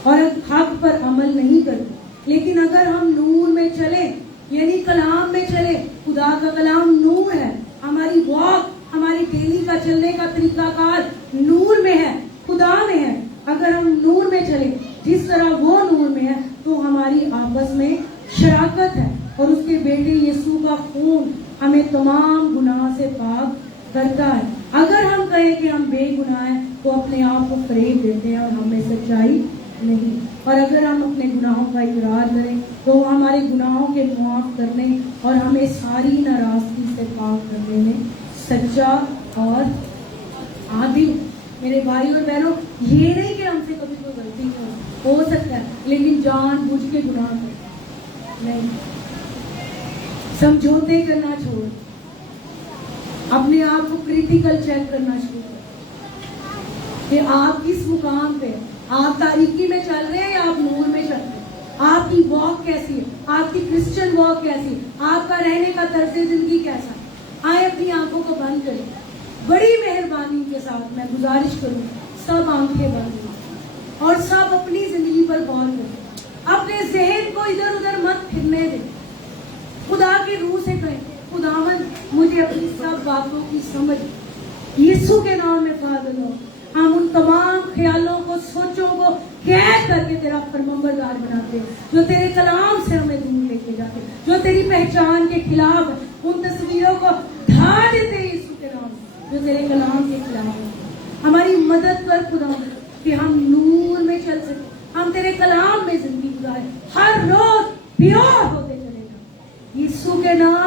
और हक पर अमल नहीं करते। लेकिन अगर हम नूर में चले यानी कलाम में चले, खुदा का कलाम नूर है, हमारी वॉक हमारी डेली का चलने का तरीकाकार नूर में है, खुदा में है। अगर हम नूर में चले जिस तरह वो नूर में है तो हमारी आपस में शराकत है और उसके बेटे यीशु का खून हमें तमाम गुनाह से पाक करता है। अगर हम कहें कि हम बेगुनाह हैं तो अपने आप को फरेब देते हैं और हमें सच्चाई नहीं। और अगर हम अपने गुनाहों का इकरार करें तो वो हमारे गुनाहों के मुआफ करने और हमें सारी नाराजगी से पाक करने में सच्चा और आदिल। मेरे भाई और बहनों, ये नहीं कि हमसे कभी कोई गलती हो सकता है, लेकिन जानबूझ के गुनाह नहीं। समझौते करना छोड़, अपने आप को क्रिटिकल चेक करना छोड़ कि आप किस मुकाम पे, आप तारीकी में चल रहे हैं या आप नूर में चल रहे हैं, आपकी वॉक कैसी है, आपकी क्रिश्चियन वॉक कैसी है, आपका रहने का तर्ज जिंदगी कैसा है। आए अपनी आंखों को बंद करें, बड़ी मेहरबानी के साथ मैं गुजारिश करूं सब आंखें बंद करें और सब अपनी जिंदगी पर गौर करें। अपने जहन को इधर उधर मत फिरने दें। खुदा की रूह से कहें, खुदावन मुझे अपनी सब बातों की समझ यीशु के नाम में फादर लो। हम उन तमाम ख्यालों को, सोचों को कैद करके तेरा फरमाबरदार बनाते हैं जो तेरे कलाम से हमें दूर लेके जाते, जो तेरी पहचान के खिलाफ है। उन तस्वीरों को ढा देते हैं यीशु के नाम जो तेरे कलाम के खिलाफ है। हमारी मदद कर खुदा कि हम नूर में चल सके, हम तेरे कलाम में जिंदगी गुजारे, हर रोज प्योर होते चलेगा यीशु के नाम